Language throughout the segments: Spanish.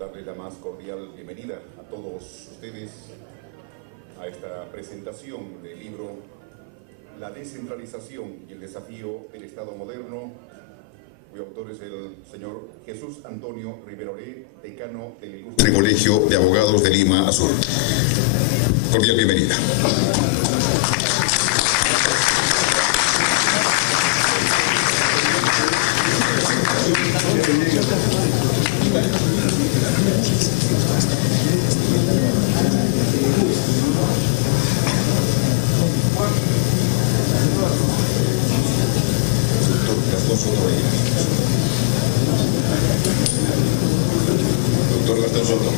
darles la más cordial bienvenida a todos ustedes a esta presentación del libro La descentralización y el desafío del Estado moderno, cuyo autor es el señor Jesús Antonio Rivera Oré, decano del Ilustre Colegio de Abogados de Lima Azul. Cordial bienvenida. Doctor Gastón Soto.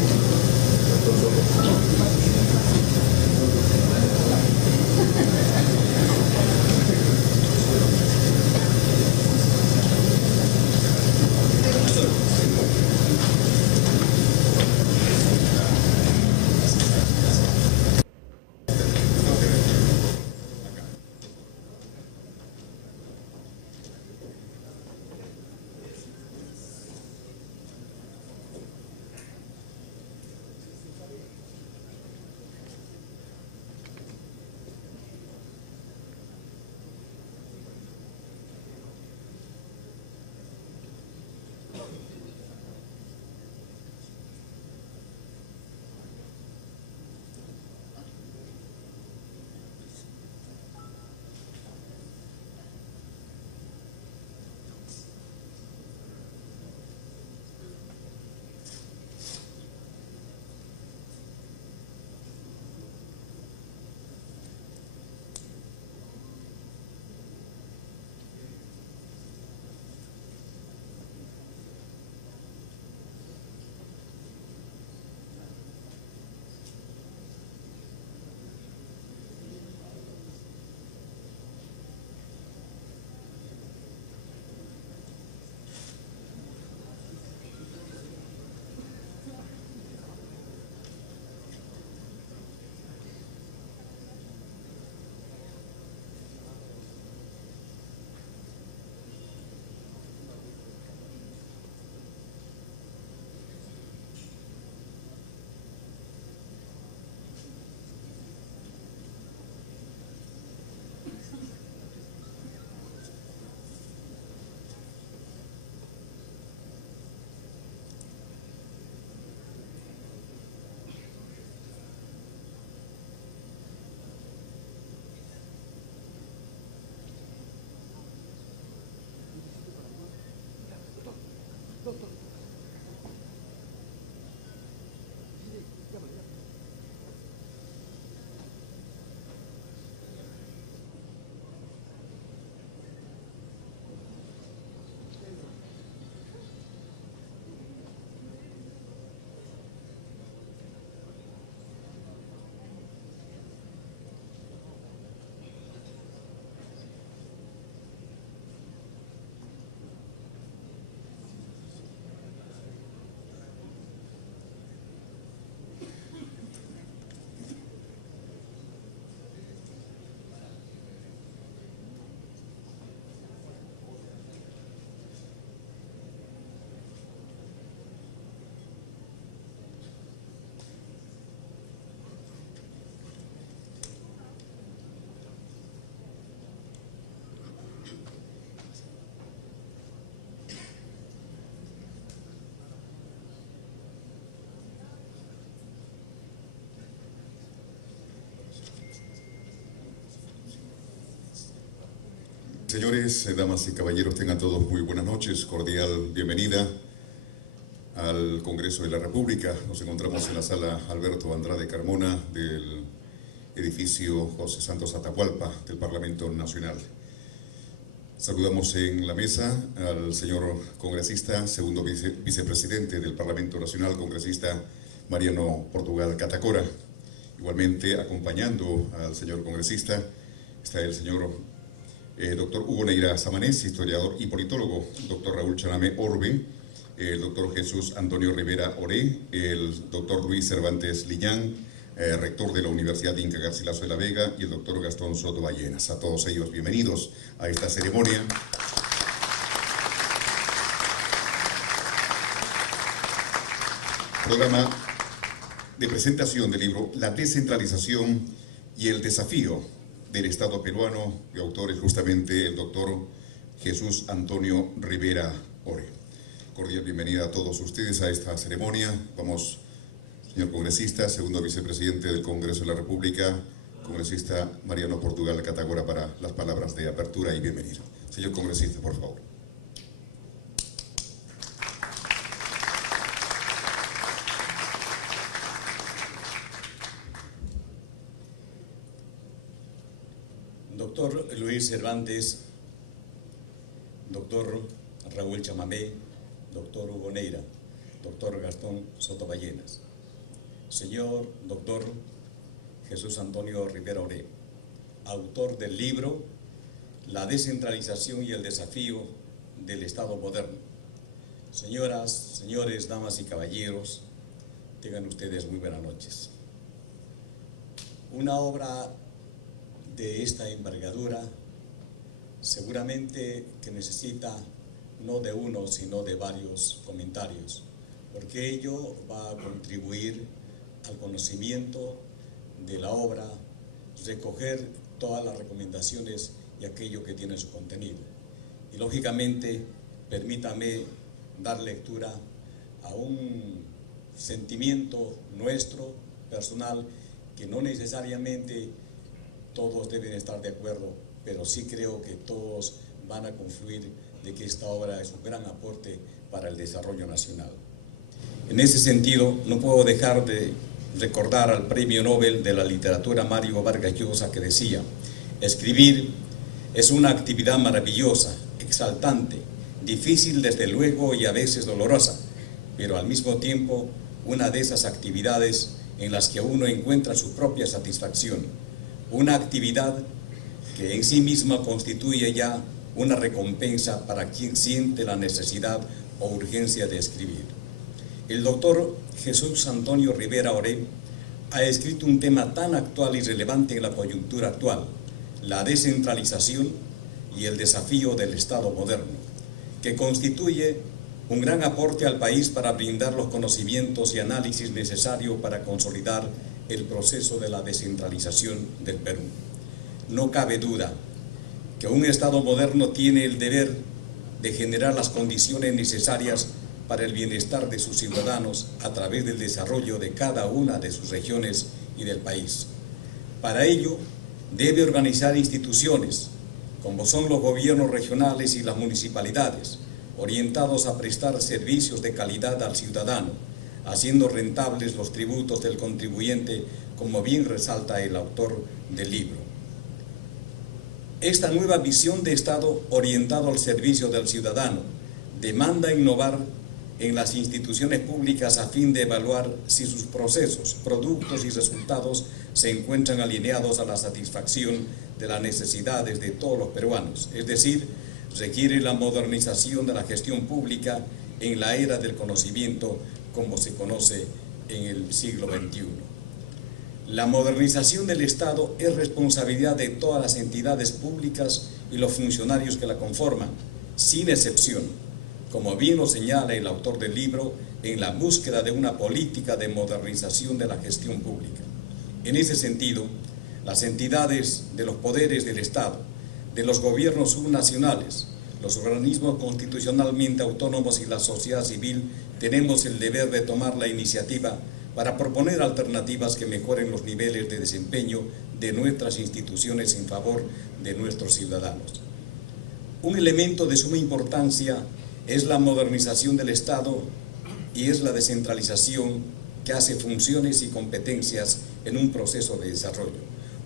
Señores, damas y caballeros, tengan todos muy buenas noches, cordial bienvenida al Congreso de la República. Nos encontramos en la sala Alberto Andrade Carmona del edificio José Santos Atahualpa del Parlamento Nacional. Saludamos en la mesa al señor congresista, segundo vicepresidente del Parlamento Nacional, congresista Mariano Portugal Catacora. Igualmente, acompañando al señor congresista, está el señor doctor Hugo Neira Samanés, historiador y politólogo, doctor Raúl Chaname Orbe, el doctor Jesús Antonio Rivera Oré, el doctor Luis Cervantes Liñán, rector de la Universidad Inca Garcilaso de la Vega, y el doctor Gastón Soto Ballenas. A todos ellos, bienvenidos a esta ceremonia. Programa de presentación del libro La descentralización y el desafío del Estado peruano, y autor es justamente el doctor Jesús Antonio Rivera Ore. Cordial bienvenida a todos ustedes a esta ceremonia. Vamos, señor congresista, segundo vicepresidente del Congreso de la República, congresista Mariano Portugal Catagora, para las palabras de apertura y bienvenida. Señor congresista, por favor. Doctor Luis Cervantes, doctor Raúl Chamamé, doctor Hugo Neira, doctor Gastón Sotoballenas, señor doctor Jesús Antonio Rivera Ore, autor del libro La descentralización y el desafío del Estado moderno. Señoras, señores, damas y caballeros, tengan ustedes muy buenas noches. Una obra de esta envergadura seguramente que necesita no de uno sino de varios comentarios, porque ello va a contribuir al conocimiento de la obra, recoger todas las recomendaciones y aquello que tiene su contenido. Y lógicamente permítame dar lectura a un sentimiento nuestro, personal, que no necesariamente todos deben estar de acuerdo, pero sí creo que todos van a confluir de que esta obra es un gran aporte para el desarrollo nacional. En ese sentido, no puedo dejar de recordar al Premio Nobel de la Literatura Mario Vargas Llosa, que decía: escribir es una actividad maravillosa, exaltante, difícil desde luego y a veces dolorosa, pero al mismo tiempo una de esas actividades en las que uno encuentra su propia satisfacción. Una actividad que en sí misma constituye ya una recompensa para quien siente la necesidad o urgencia de escribir. El doctor Jesús Antonio Rivera Ore ha escrito un tema tan actual y relevante en la coyuntura actual: la descentralización y el desafío del Estado moderno, que constituye un gran aporte al país para brindar los conocimientos y análisis necesarios para consolidar el proceso de la descentralización del Perú. No cabe duda que un Estado moderno tiene el deber de generar las condiciones necesarias para el bienestar de sus ciudadanos a través del desarrollo de cada una de sus regiones y del país. Para ello, debe organizar instituciones, como son los gobiernos regionales y las municipalidades, orientados a prestar servicios de calidad al ciudadano, haciendo rentables los tributos del contribuyente, como bien resalta el autor del libro. Esta nueva visión de Estado orientado al servicio del ciudadano demanda innovar en las instituciones públicas a fin de evaluar si sus procesos, productos y resultados se encuentran alineados a la satisfacción de las necesidades de todos los peruanos, es decir, requiere la modernización de la gestión pública en la era del conocimiento, como se conoce en el siglo XXI. La modernización del Estado es responsabilidad de todas las entidades públicas y los funcionarios que la conforman, sin excepción, como bien lo señala el autor del libro, en la búsqueda de una política de modernización de la gestión pública. En ese sentido, las entidades de los poderes del Estado, de los gobiernos subnacionales, los organismos constitucionalmente autónomos y la sociedad civil tenemos el deber de tomar la iniciativa para proponer alternativas que mejoren los niveles de desempeño de nuestras instituciones en favor de nuestros ciudadanos. Un elemento de suma importancia es la modernización del Estado y es la descentralización que hace funciones y competencias en un proceso de desarrollo.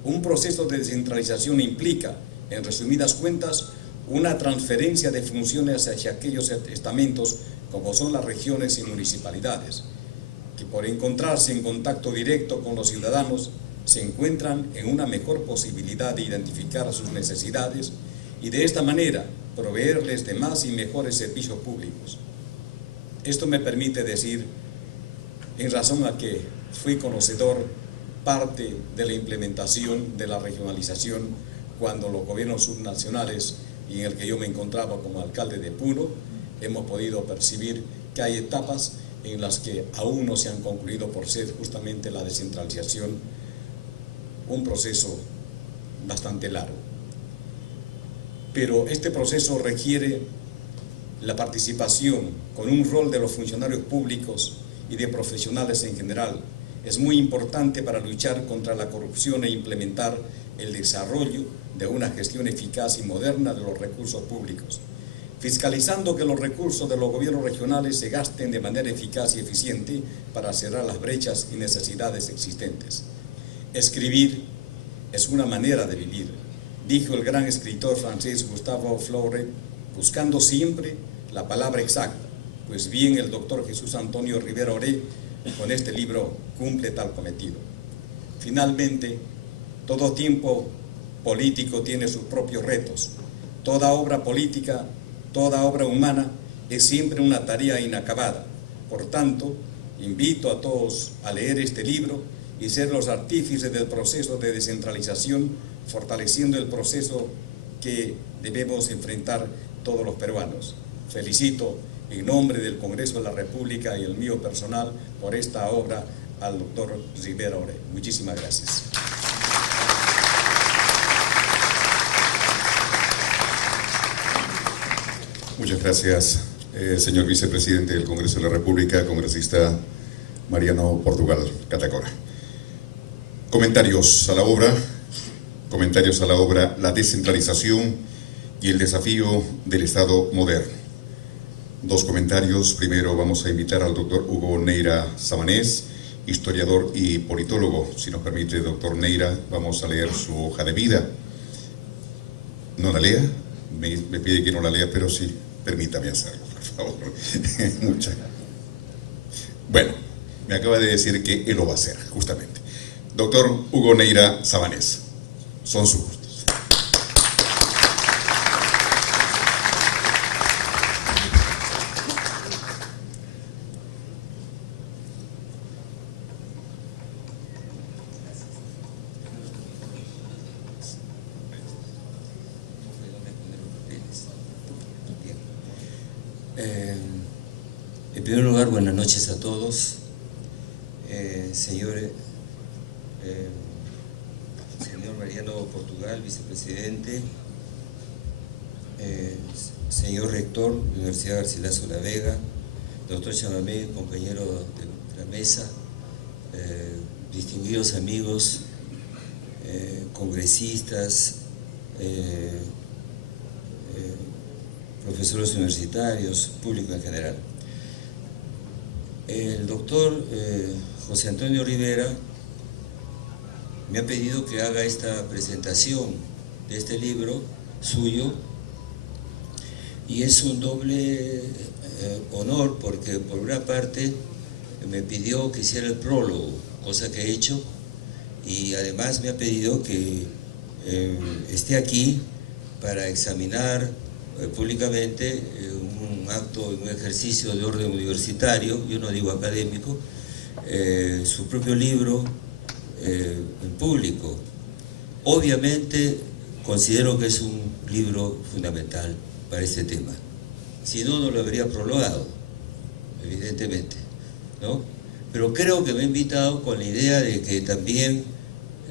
Un proceso de descentralización implica, en resumidas cuentas, una transferencia de funciones hacia aquellos estamentos como son las regiones y municipalidades, que por encontrarse en contacto directo con los ciudadanos se encuentran en una mejor posibilidad de identificar sus necesidades y de esta manera proveerles de más y mejores servicios públicos. Esto me permite decir, en razón a que fui conocedor parte de la implementación de la regionalización cuando los gobiernos subnacionales, y en el que yo me encontraba como alcalde de Puno, hemos podido percibir que hay etapas en las que aún no se han concluido por ser justamente la descentralización un proceso bastante largo. Pero este proceso requiere la participación con un rol de los funcionarios públicos y de profesionales en general. Es muy importante para luchar contra la corrupción e implementar el desarrollo de una gestión eficaz y moderna de los recursos públicos, fiscalizando que los recursos de los gobiernos regionales se gasten de manera eficaz y eficiente para cerrar las brechas y necesidades existentes. Escribir es una manera de vivir, dijo el gran escritor francés Gustave Flaubert, buscando siempre la palabra exacta, pues bien el doctor Jesús Antonio Rivera Oré con este libro cumple tal cometido. Finalmente, todo tiempo político tiene sus propios retos. Toda obra política, toda obra humana es siempre una tarea inacabada. Por tanto, invito a todos a leer este libro y ser los artífices del proceso de descentralización, fortaleciendo el proceso que debemos enfrentar todos los peruanos. Felicito en nombre del Congreso de la República y el mío personal por esta obra al doctor Rivera Oré. Muchísimas gracias. Muchas gracias, señor vicepresidente del Congreso de la República, congresista Mariano Portugal Catacora. Comentarios a la obra La descentralización y el desafío del Estado moderno. Dos comentarios. Primero vamos a invitar al doctor Hugo Neira Samanés, historiador y politólogo. Si nos permite, doctor Neira, vamos a leer su hoja de vida. ¿No la lea? Me pide que no la lea, pero sí, permítame hacerlo, por favor. Muchas gracias. Bueno, me acaba de decir que él lo va a hacer, justamente. Doctor Hugo Neira Samanés, son sus gustos. En primer lugar, buenas noches a todos. Señor Mariano Portugal, vicepresidente, señor rector de la Universidad Garcilaso La Vega, doctor Chamamé, compañero de la mesa, distinguidos amigos, congresistas, profesores universitarios, público en general. El doctor José Antonio Rivera me ha pedido que haga esta presentación de este libro suyo, y es un doble honor, porque por una parte me pidió que hiciera el prólogo, cosa que he hecho, y además me ha pedido que esté aquí para examinar públicamente un acto, un ejercicio de orden universitario, yo no digo académico, su propio libro en público. Obviamente considero que es un libro fundamental para este tema, si no, no lo habría prologado, evidentemente, ¿no? Pero creo que me ha invitado con la idea de que también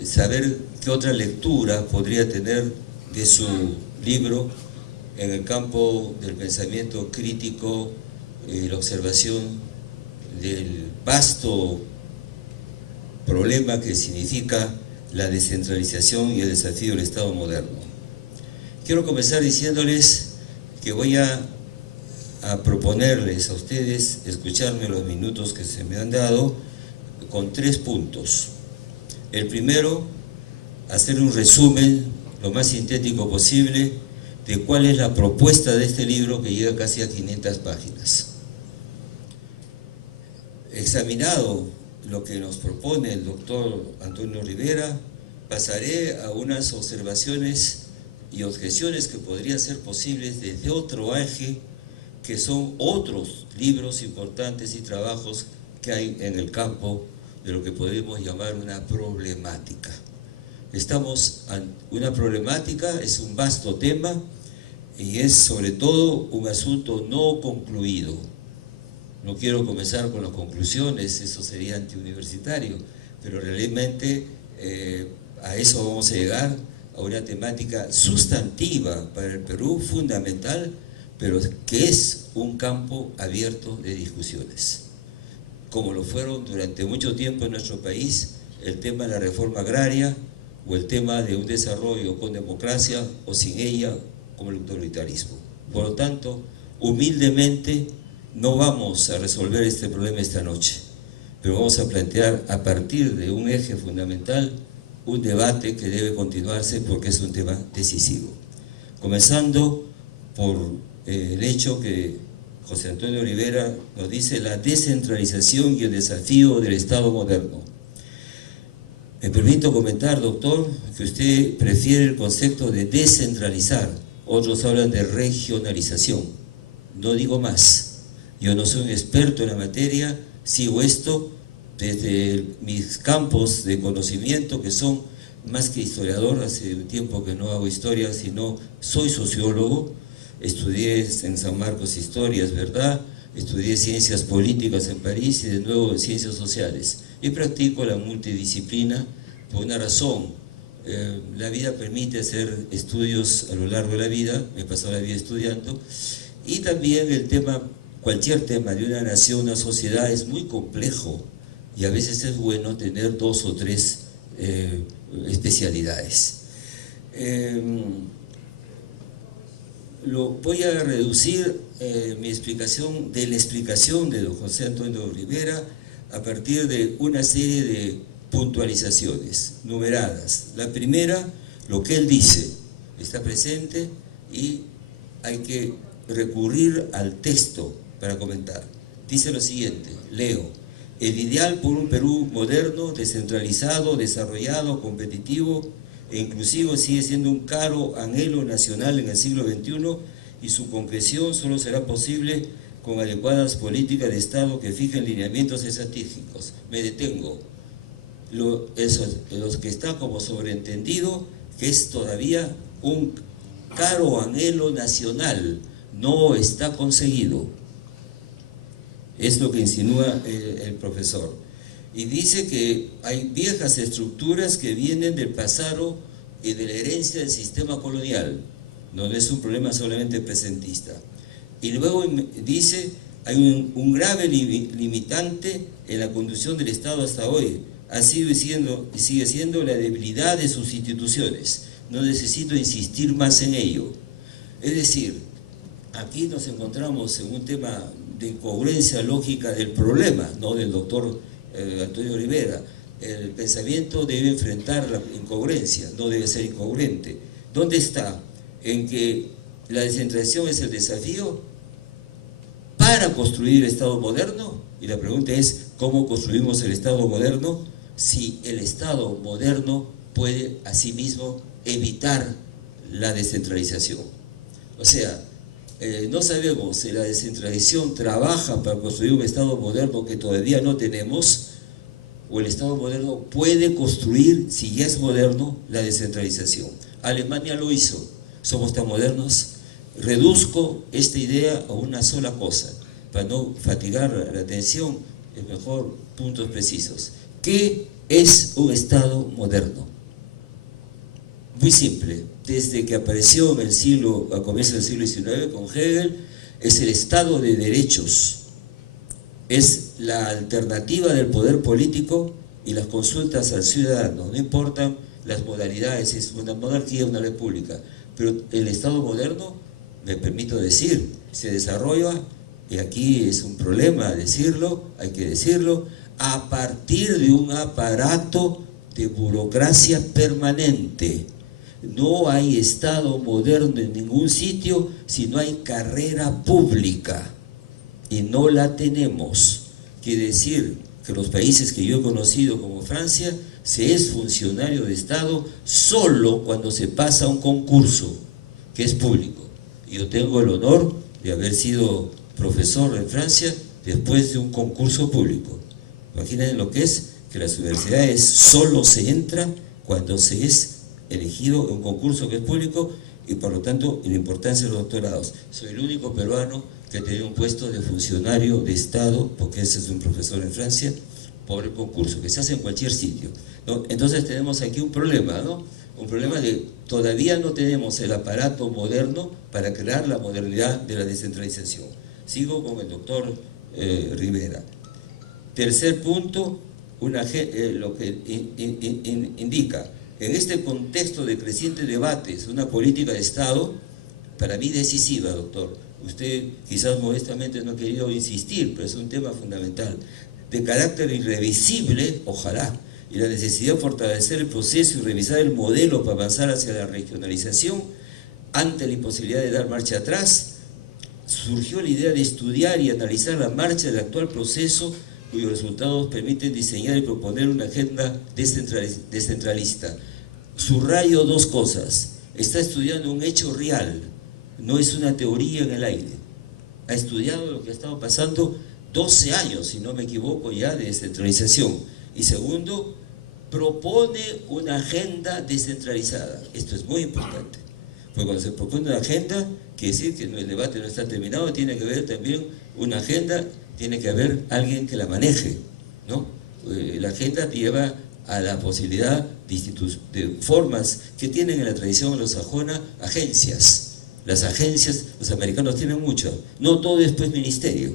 saber qué otra lectura podría tener de su libro en el campo del pensamiento crítico y la observación del vasto problema que significa la descentralización y el desafío del Estado moderno. Quiero comenzar diciéndoles que voy a proponerles a ustedes escucharme los minutos que se me han dado con 3 puntos. El primero, hacer un resumen lo más sintético posible de cuál es la propuesta de este libro, que llega casi a 500 páginas. Examinado lo que nos propone el doctor Antonio Rivera, pasaré a unas observaciones y objeciones que podrían ser posibles desde otro eje, que son otros libros importantes y trabajos que hay en el campo de lo que podemos llamar una problemática. Una problemática es un vasto tema y es sobre todo un asunto no concluido. No quiero comenzar con las conclusiones, eso sería antiuniversitario, pero realmente a eso vamos a llegar, a una temática sustantiva para el Perú, fundamental, pero que es un campo abierto de discusiones, como lo fueron durante mucho tiempo en nuestro país el tema de la reforma agraria o el tema de un desarrollo con democracia o sin ella, como el autoritarismo. Por lo tanto, humildemente no vamos a resolver este problema esta noche, pero vamos a plantear a partir de un eje fundamental un debate que debe continuarse porque es un tema decisivo. Comenzando por el hecho que José Antonio Olivera nos dice la descentralización y el desafío del Estado moderno. Me permito comentar, doctor, que usted prefiere el concepto de descentralizar, otros hablan de regionalización. No digo más. Yo no soy un experto en la materia, sigo esto desde mis campos de conocimiento, que son más que historiador, hace un tiempo que no hago historia, sino soy sociólogo, estudié en San Marcos historia, es verdad, estudié ciencias políticas en París y de nuevo en ciencias sociales, y practico la multidisciplina por una razón. La vida permite hacer estudios a lo largo de la vida, me he pasado la vida estudiando, y también el tema, cualquier tema de una nación, una sociedad es muy complejo y a veces es bueno tener 2 o 3 especialidades. Voy a reducir mi explicación de la explicación de don José Antonio Olivera a partir de una serie de puntualizaciones numeradas. La primera, lo que él dice, está presente y hay que recurrir al texto para comentar. Dice lo siguiente, leo: el ideal por un Perú moderno, descentralizado, desarrollado, competitivo e inclusivo sigue siendo un caro anhelo nacional en el siglo XXI y su concreción solo será posible con adecuadas políticas de Estado que fijen lineamientos estratégicos. Me detengo. Los que está como sobreentendido que es todavía un caro anhelo nacional, no está conseguido. Es lo que insinúa el profesor. Y dice que hay viejas estructuras que vienen del pasado y de la herencia del sistema colonial. No es un problema solamente presentista. Y luego dice, hay un grave limitante en la conducción del Estado hasta hoy. Ha sido y sigue siendo la debilidad de sus instituciones. No necesito insistir más en ello. Es decir, aquí nos encontramos en un tema de incongruencia lógica del problema, no del doctor Antonio Olivera. El pensamiento debe enfrentar la incongruencia, no debe ser incongruente. ¿Dónde está? En que la descentralización es el desafío para construir el Estado moderno, y la pregunta es, ¿cómo construimos el Estado moderno? Si el Estado moderno puede asimismo evitar la descentralización. O sea, no sabemos si la descentralización trabaja para construir un Estado moderno que todavía no tenemos, o el Estado moderno puede construir, si ya es moderno, la descentralización. Alemania lo hizo. ¿Somos tan modernos? Reduzco esta idea a una sola cosa, para no fatigar la atención, es mejor puntos precisos. ¿Qué es un Estado moderno? Muy simple, desde que apareció en el siglo, a comienzos del siglo XIX con Hegel, es el Estado de derechos, es la alternativa del poder político y las consultas al ciudadano, no importan las modalidades, es una monarquía, una república, pero el Estado moderno, me permito decir, se desarrolla, y aquí es un problema decirlo, hay que decirlo, a partir de un aparato de burocracia permanente. No hay Estado moderno en ningún sitio si no hay carrera pública, y no la tenemos. Quiere decir que los países que yo he conocido como Francia, se es funcionario de Estado solo cuando se pasa un concurso que es público. Yo tengo el honor de haber sido profesor en Francia después de un concurso público. Imaginen lo que es que las universidades solo se entra cuando se es elegido en un concurso que es público, y por lo tanto la importancia de los doctorados. Soy el único peruano que tener un puesto de funcionario de Estado, porque ese es un profesor en Francia, por el concurso, que se hace en cualquier sitio, ¿no? Entonces tenemos aquí un problema, ¿no? Un problema de todavía no tenemos el aparato moderno para crear la modernidad de la descentralización. Sigo con el doctor Rivera. Tercer punto, lo que indica, en este contexto de crecientes debates, una política de Estado, para mí decisiva, doctor. Usted quizás modestamente no ha querido insistir, pero es un tema fundamental, de carácter irreversible, ojalá, y la necesidad de fortalecer el proceso y revisar el modelo para avanzar hacia la regionalización. Ante la imposibilidad de dar marcha atrás, surgió la idea de estudiar y analizar la marcha del actual proceso, cuyos resultados permiten diseñar y proponer una agenda descentralista. Subrayo dos cosas: está estudiando un hecho real, no es una teoría en el aire. Ha estudiado lo que ha estado pasando 12 años, si no me equivoco, ya de descentralización. Y segundo, propone una agenda descentralizada. Esto es muy importante, porque cuando se propone una agenda, quiere decir que el debate no está terminado, tiene que haber también una agenda, tiene que haber alguien que la maneje, ¿no? La agenda lleva a la posibilidad de formas que tienen en la tradición anglosajona agencias. Las agencias, los americanos tienen mucho, no todo es pues ministerio.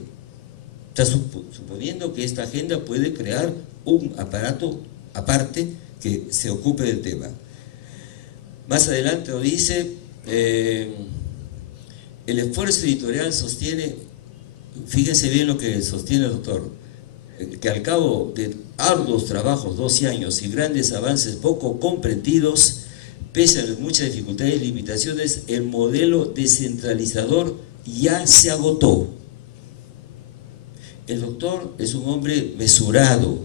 Está suponiendo que esta agenda puede crear un aparato aparte que se ocupe del tema. Más adelante lo dice, el esfuerzo editorial sostiene, fíjense bien lo que sostiene el doctor, que al cabo de arduos trabajos, 12 años y grandes avances poco comprendidos, pese a las muchas dificultades y limitaciones, el modelo descentralizador ya se agotó. El doctor es un hombre mesurado,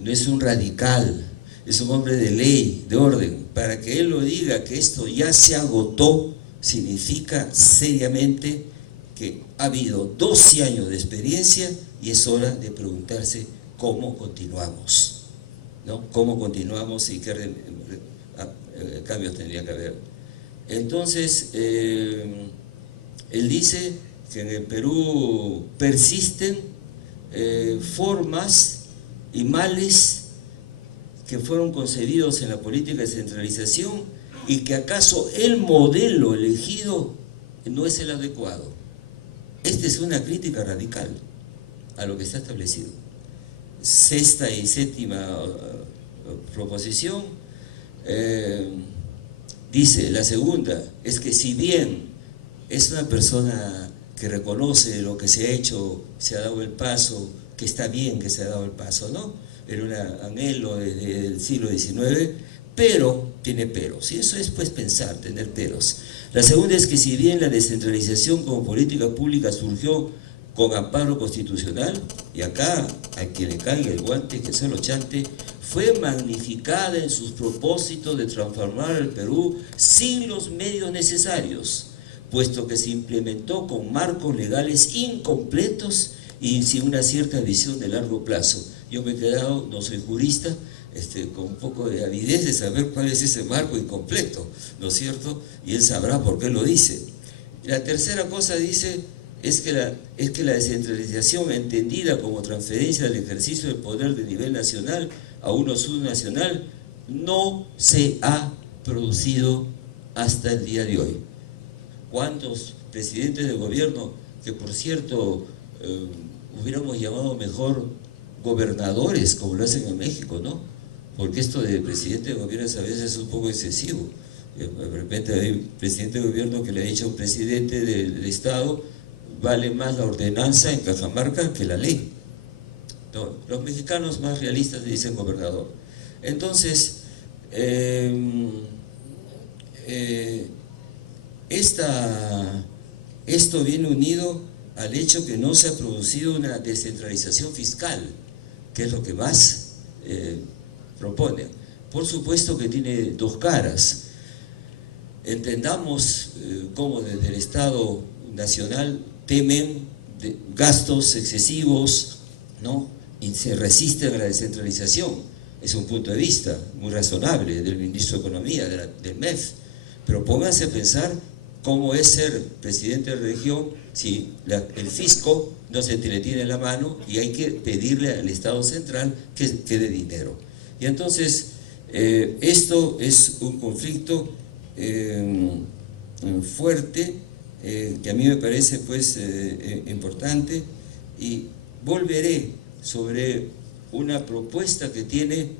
no es un radical, es un hombre de ley, de orden. Para que él lo diga que esto ya se agotó, significa seriamente que ha habido 12 años de experiencia y es hora de preguntarse cómo continuamos, ¿no? ¿Cómo continuamos y qué cambios tendría que haber? Entonces, él dice que en el Perú persisten formas y males que fueron concebidos en la política de centralización y que acaso el modelo elegido no es el adecuado. Esta es una crítica radical a lo que está establecido. Sexta y séptima proposición, dice, la segunda es que si bien es una persona que reconoce lo que se ha hecho, se ha dado el paso, que está bien que se ha dado el paso, ¿no? Era un anhelo desde el siglo XIX, pero tiene peros, y eso es pues pensar, tener peros. La segunda es que si bien la descentralización como política pública surgió con amparo constitucional, y acá a quien le caiga el guante, que se lo chante, fue magnificada en sus propósitos de transformar el Perú sin los medios necesarios, puesto que se implementó con marcos legales incompletos y sin una cierta visión de largo plazo. Yo me he quedado, no soy jurista, con un poco de avidez de saber cuál es ese marco incompleto, ¿no es cierto? Y él sabrá por qué lo dice. La tercera cosa dice es que la descentralización entendida como transferencia del ejercicio del poder de nivel nacional a uno subnacional no se ha producido hasta el día de hoy. ¿Cuántos presidentes de gobierno, que por cierto hubiéramos llamado mejor gobernadores, como lo hacen en México, ¿no? Porque esto de presidente de gobierno a veces es un poco excesivo. De repente hay presidente de gobierno que le ha dicho a un presidente del Estado, vale más la ordenanza en Cajamarca que la ley. No, los mexicanos más realistas le dicen gobernador. Entonces, esto viene unido al hecho que no se ha producido una descentralización fiscal, que es lo que más propone. Por supuesto que tiene dos caras. Entendamos cómo desde el Estado Nacional temen de gastos excesivos, ¿no? Y se resisten a la descentralización. Es un punto de vista muy razonable del ministro de Economía, del MEF. Pero pónganse a pensar cómo es ser presidente de la región si el fisco no se te le tiene en la mano y hay que pedirle al Estado central que dé dinero. Y entonces, esto es un conflicto fuerte, que a mí me parece pues importante, y volveré sobre una propuesta que tiene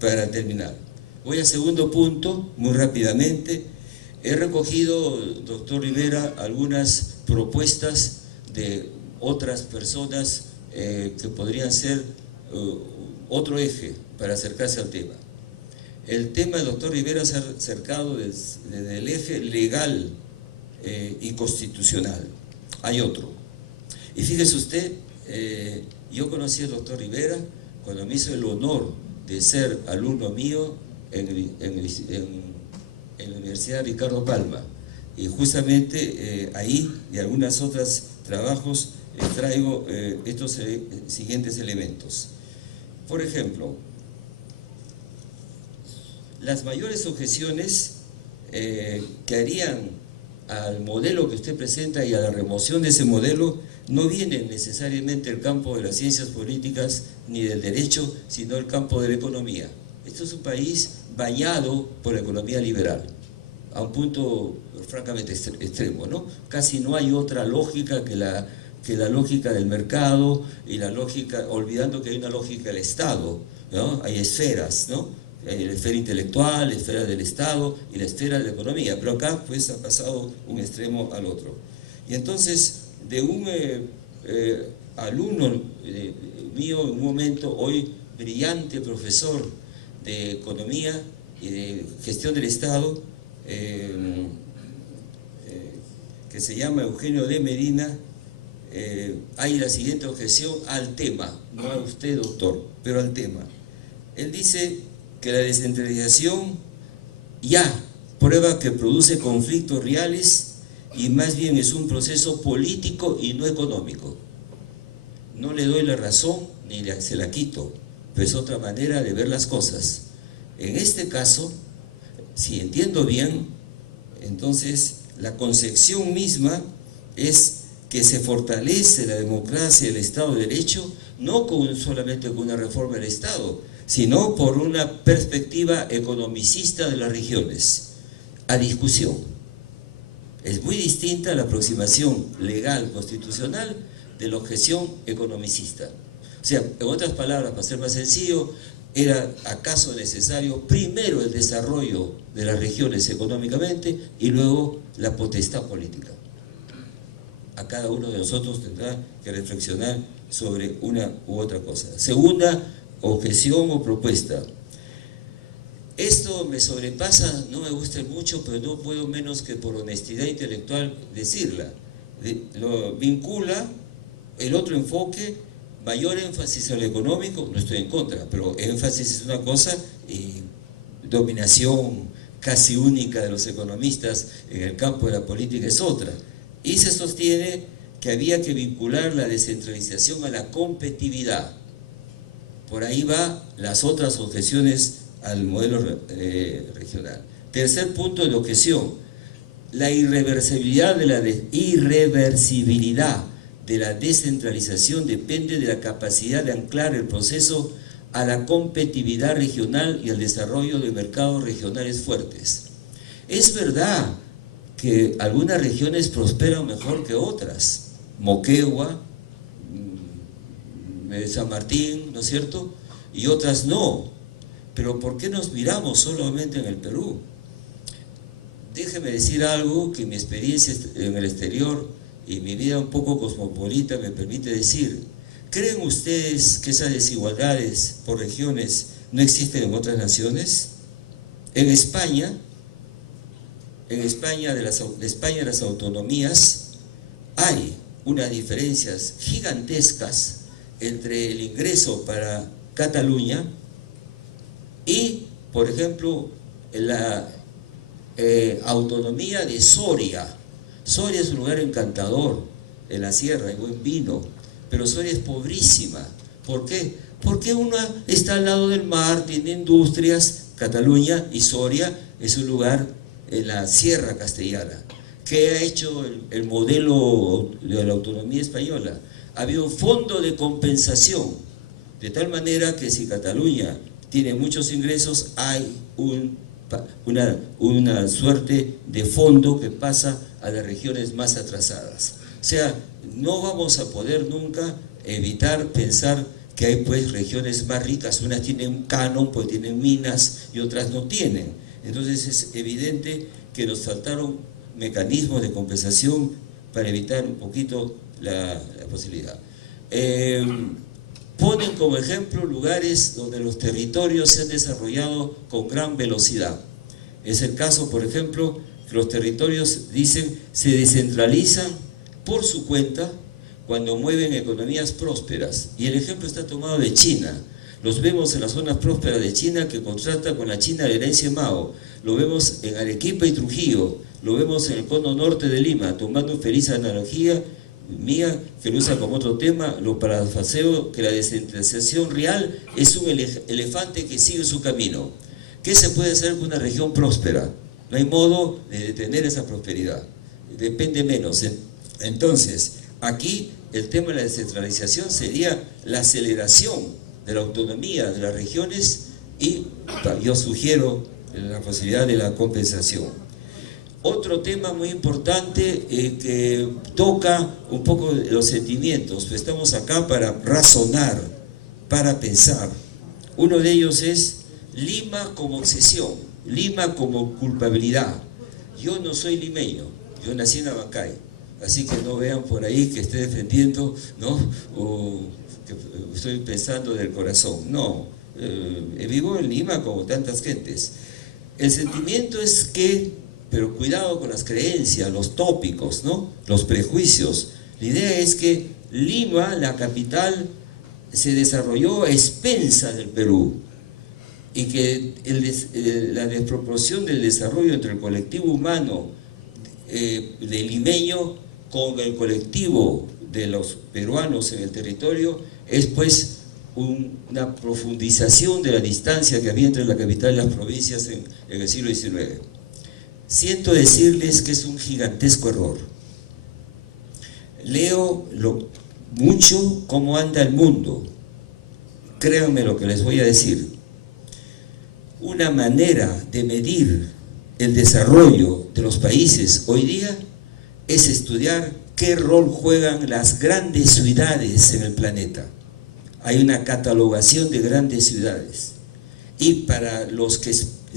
para terminar. Voy al segundo punto, muy rápidamente. He recogido, doctor Rivera, algunas propuestas de otras personas que podrían ser otro eje para acercarse al tema. El tema del doctor Rivera se ha acercado desde el eje legal y constitucional. Hay otro. Y fíjese usted, yo conocí al doctor Rivera cuando me hizo el honor de ser alumno mío en la Universidad Ricardo Palma. Y justamente ahí y algunos otros trabajos traigo estos siguientes elementos. Por ejemplo, las mayores objeciones que harían al modelo que usted presenta y a la remoción de ese modelo no vienen necesariamente del campo de las ciencias políticas ni del derecho, sino del campo de la economía. Esto es un país bañado por la economía liberal, a un punto francamente extremo, ¿no? Casi no hay otra lógica que la lógica del mercado y la lógica, olvidando que hay una lógica del Estado, ¿no? Hay esferas, ¿no? Hay la esfera intelectual, la esfera del Estado y la esfera de la economía, pero acá pues ha pasado un extremo al otro. Y entonces, de un alumno mío en un momento, hoy brillante profesor de economía y de gestión del Estado, que se llama Eugenio de Medina, hay la siguiente objeción al tema, no a usted, doctor, pero al tema. Él dice que la descentralización ya prueba que produce conflictos reales y más bien es un proceso político y no económico. No le doy la razón ni se la quito, pero es otra manera de ver las cosas. En este caso, si entiendo bien, entonces la concepción misma es que se fortalece la democracia y el Estado de Derecho no solamente con una reforma del Estado, sino por una perspectiva economicista de las regiones, a discusión. Es muy distinta la aproximación legal, constitucional, de la objeción economicista. O sea, en otras palabras, para ser más sencillo, ¿era acaso necesario primero el desarrollo de las regiones económicamente y luego la potestad política? A cada uno de nosotros tendrá que reflexionar sobre una u otra cosa. Segunda objeción o propuesta. Esto me sobrepasa, no me gusta mucho, pero no puedo menos que por honestidad intelectual decirla. Lo vincula el otro enfoque, mayor énfasis al económico, no estoy en contra, pero énfasis es una cosa y dominación casi única de los economistas en el campo de la política es otra. Y se sostiene que había que vincular la descentralización a la competitividad. Por ahí va las otras objeciones al modelo regional. Tercer punto de objeción, la irreversibilidad de la descentralización depende de la capacidad de anclar el proceso a la competitividad regional y al desarrollo de mercados regionales fuertes. Es verdad que algunas regiones prosperan mejor que otras, Moquegua, San Martín, ¿no es cierto? Y otras no. Pero ¿por qué nos miramos solamente en el Perú? Déjeme decir algo que mi experiencia en el exterior y mi vida un poco cosmopolita me permite decir. ¿Creen ustedes que esas desigualdades por regiones no existen en otras naciones? En España de las autonomías hay unas diferencias gigantescas entre el ingreso para Cataluña y, por ejemplo, la autonomía de Soria. Soria es un lugar encantador en la sierra, hay buen vino, pero Soria es pobrísima. ¿Por qué? Porque una está al lado del mar, tiene industrias, Cataluña, y Soria es un lugar en la sierra castellana, ¿Qué ha hecho el modelo de la autonomía española? Ha habido un fondo de compensación, de tal manera que si Cataluña tiene muchos ingresos, hay una suerte de fondo que pasa a las regiones más atrasadas. O sea, no vamos a poder nunca evitar pensar que hay pues regiones más ricas, unas tienen un canon, pues tienen minas y otras no tienen. Entonces es evidente que nos faltaron mecanismos de compensación para evitar un poquito la posibilidad. Ponen como ejemplo lugares donde los territorios se han desarrollado con gran velocidad. Es el caso, por ejemplo, que los territorios, dicen, se descentralizan por su cuenta cuando mueven economías prósperas. Y el ejemplo está tomado de China. Los vemos en las zonas prósperas de China que contrasta con la China de herencia Mao. Lo vemos en Arequipa y Trujillo. Lo vemos en el cono norte de Lima, tomando una feliz analogía mía, que lo usa como otro tema, lo parafraseo, que la descentralización real es un elefante que sigue su camino. ¿Qué se puede hacer con una región próspera? No hay modo de detener esa prosperidad, depende menos. Entonces, aquí el tema de la descentralización sería la aceleración de la autonomía de las regiones y yo sugiero la posibilidad de la compensación. Otro tema muy importante que toca un poco los sentimientos, pues estamos acá para razonar, para pensar. Uno de ellos es Lima como obsesión, Lima como culpabilidad. Yo no soy limeño, yo nací en Abancay, así que no vean por ahí que esté defendiendo, ¿no? O que estoy pensando del corazón. No, vivo en Lima como tantas gentes. El sentimiento es que, pero cuidado con las creencias, los tópicos, ¿no? Los prejuicios. La idea es que Lima, la capital, se desarrolló a expensas del Perú y que la desproporción del desarrollo entre el colectivo humano del limeño con el colectivo de los peruanos en el territorio es pues una profundización de la distancia que había entre la capital y las provincias en el siglo XIX. Siento decirles que es un gigantesco error. Leo mucho cómo anda el mundo. Créanme lo que les voy a decir. Una manera de medir el desarrollo de los países hoy día es estudiar qué rol juegan las grandes ciudades en el planeta. Hay una catalogación de grandes ciudades. Y para los que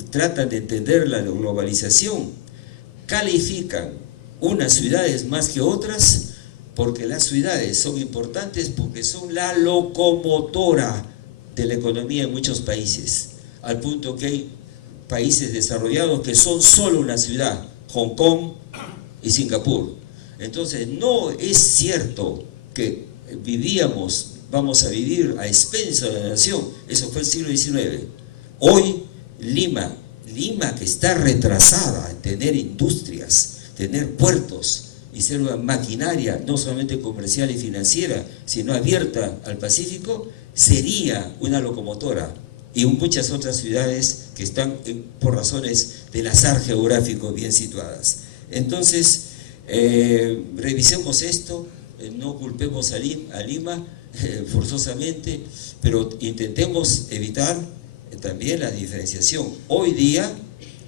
tratan de entender la globalización, califican unas ciudades más que otras porque las ciudades son importantes porque son la locomotora de la economía en muchos países, al punto que hay países desarrollados que son solo una ciudad, Hong Kong y Singapur. Entonces no es cierto que vamos a vivir a expensas de la nación. Eso fue el siglo XIX. Hoy Lima que está retrasada en tener industrias, tener puertos y ser una maquinaria no solamente comercial y financiera, sino abierta al Pacífico, sería una locomotora, y muchas otras ciudades que están por razones del azar geográfico bien situadas. Entonces, revisemos esto, no culpemos a Lima forzosamente, pero intentemos evitar también la diferenciación. Hoy día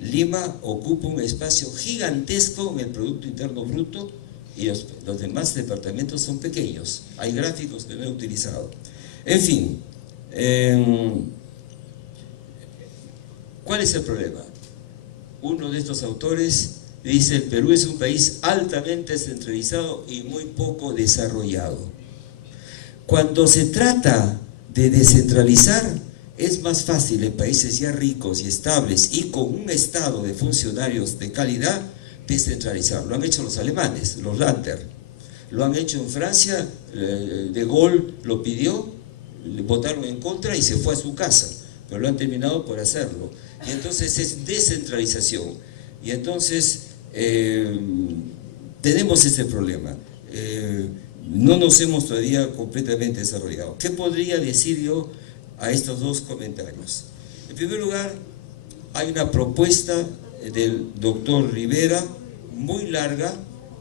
Lima ocupa un espacio gigantesco en el Producto Interno Bruto y los demás departamentos son pequeños. Hay gráficos que no he utilizado. En fin, ¿cuál es el problema? Uno de estos autores dice: el Perú es un país altamente centralizado y muy poco desarrollado. Cuando se trata de descentralizar, es más fácil en países ya ricos y estables y con un estado de funcionarios de calidad descentralizar. Lo han hecho los alemanes, los Länder. Lo han hecho en Francia, De Gaulle lo pidió, le votaron en contra y se fue a su casa, pero lo han terminado por hacerlo. Y entonces es descentralización. Y entonces tenemos ese problema. No nos hemos todavía completamente desarrollado. ¿Qué podría decir yo a estos dos comentarios? En primer lugar, hay una propuesta del doctor Rivera muy larga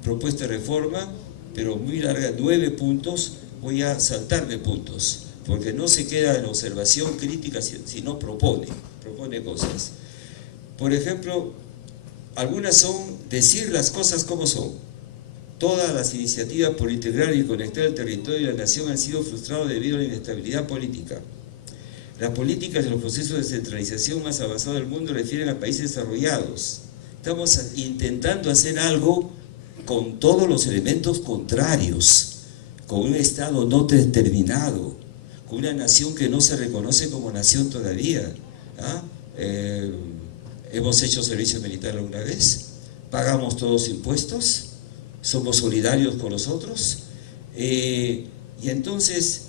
propuesta de reforma, pero muy larga, 9 puntos. Voy a saltarme puntos, porque no se queda en observación crítica, sino propone cosas. Por ejemplo, algunas son decir las cosas como son. Todas las iniciativas por integrar y conectar el territorio y la nación han sido frustradas debido a la inestabilidad política. Las políticas de los procesos de descentralización más avanzados del mundo refieren a países desarrollados. Estamos intentando hacer algo con todos los elementos contrarios, con un Estado no determinado, con una nación que no se reconoce como nación todavía. ¿Hemos hecho servicio militar alguna vez? ¿Pagamos todos impuestos? ¿Somos solidarios con los otros? Y entonces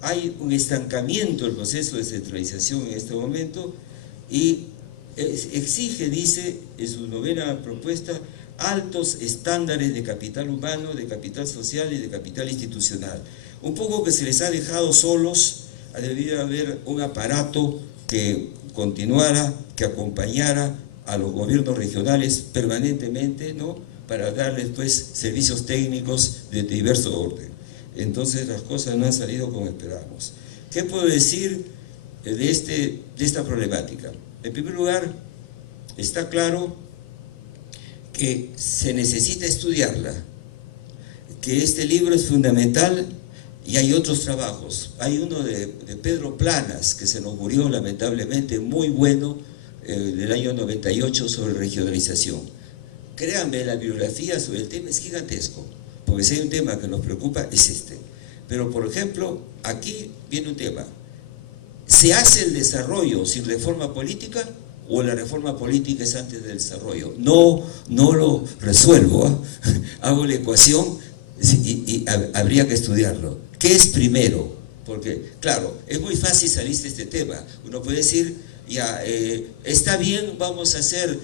hay un estancamiento del proceso de descentralización en este momento y exige, dice en su 9ª propuesta, altos estándares de capital humano, de capital social y de capital institucional. Un poco que se les ha dejado solos, debería haber un aparato que continuara, que acompañara a los gobiernos regionales permanentemente, ¿no?, para darles pues servicios técnicos de diverso orden. Entonces las cosas no han salido como esperábamos. ¿Qué puedo decir de esta problemática? En primer lugar, está claro que se necesita estudiarla, que este libro es fundamental y hay otros trabajos. Hay uno de Pedro Planas, que se nos murió lamentablemente, muy bueno, del año 98, sobre regionalización. Créanme, la bibliografía sobre el tema es gigantesco, porque si hay un tema que nos preocupa es este. Pero, por ejemplo, aquí viene un tema. ¿Se hace el desarrollo sin reforma política o la reforma política es antes del desarrollo? No lo resuelvo, hago la ecuación y habría que estudiarlo. ¿Qué es primero? Porque, claro, es muy fácil salirse de este tema. Uno puede decir, ya, está bien, vamos a hacer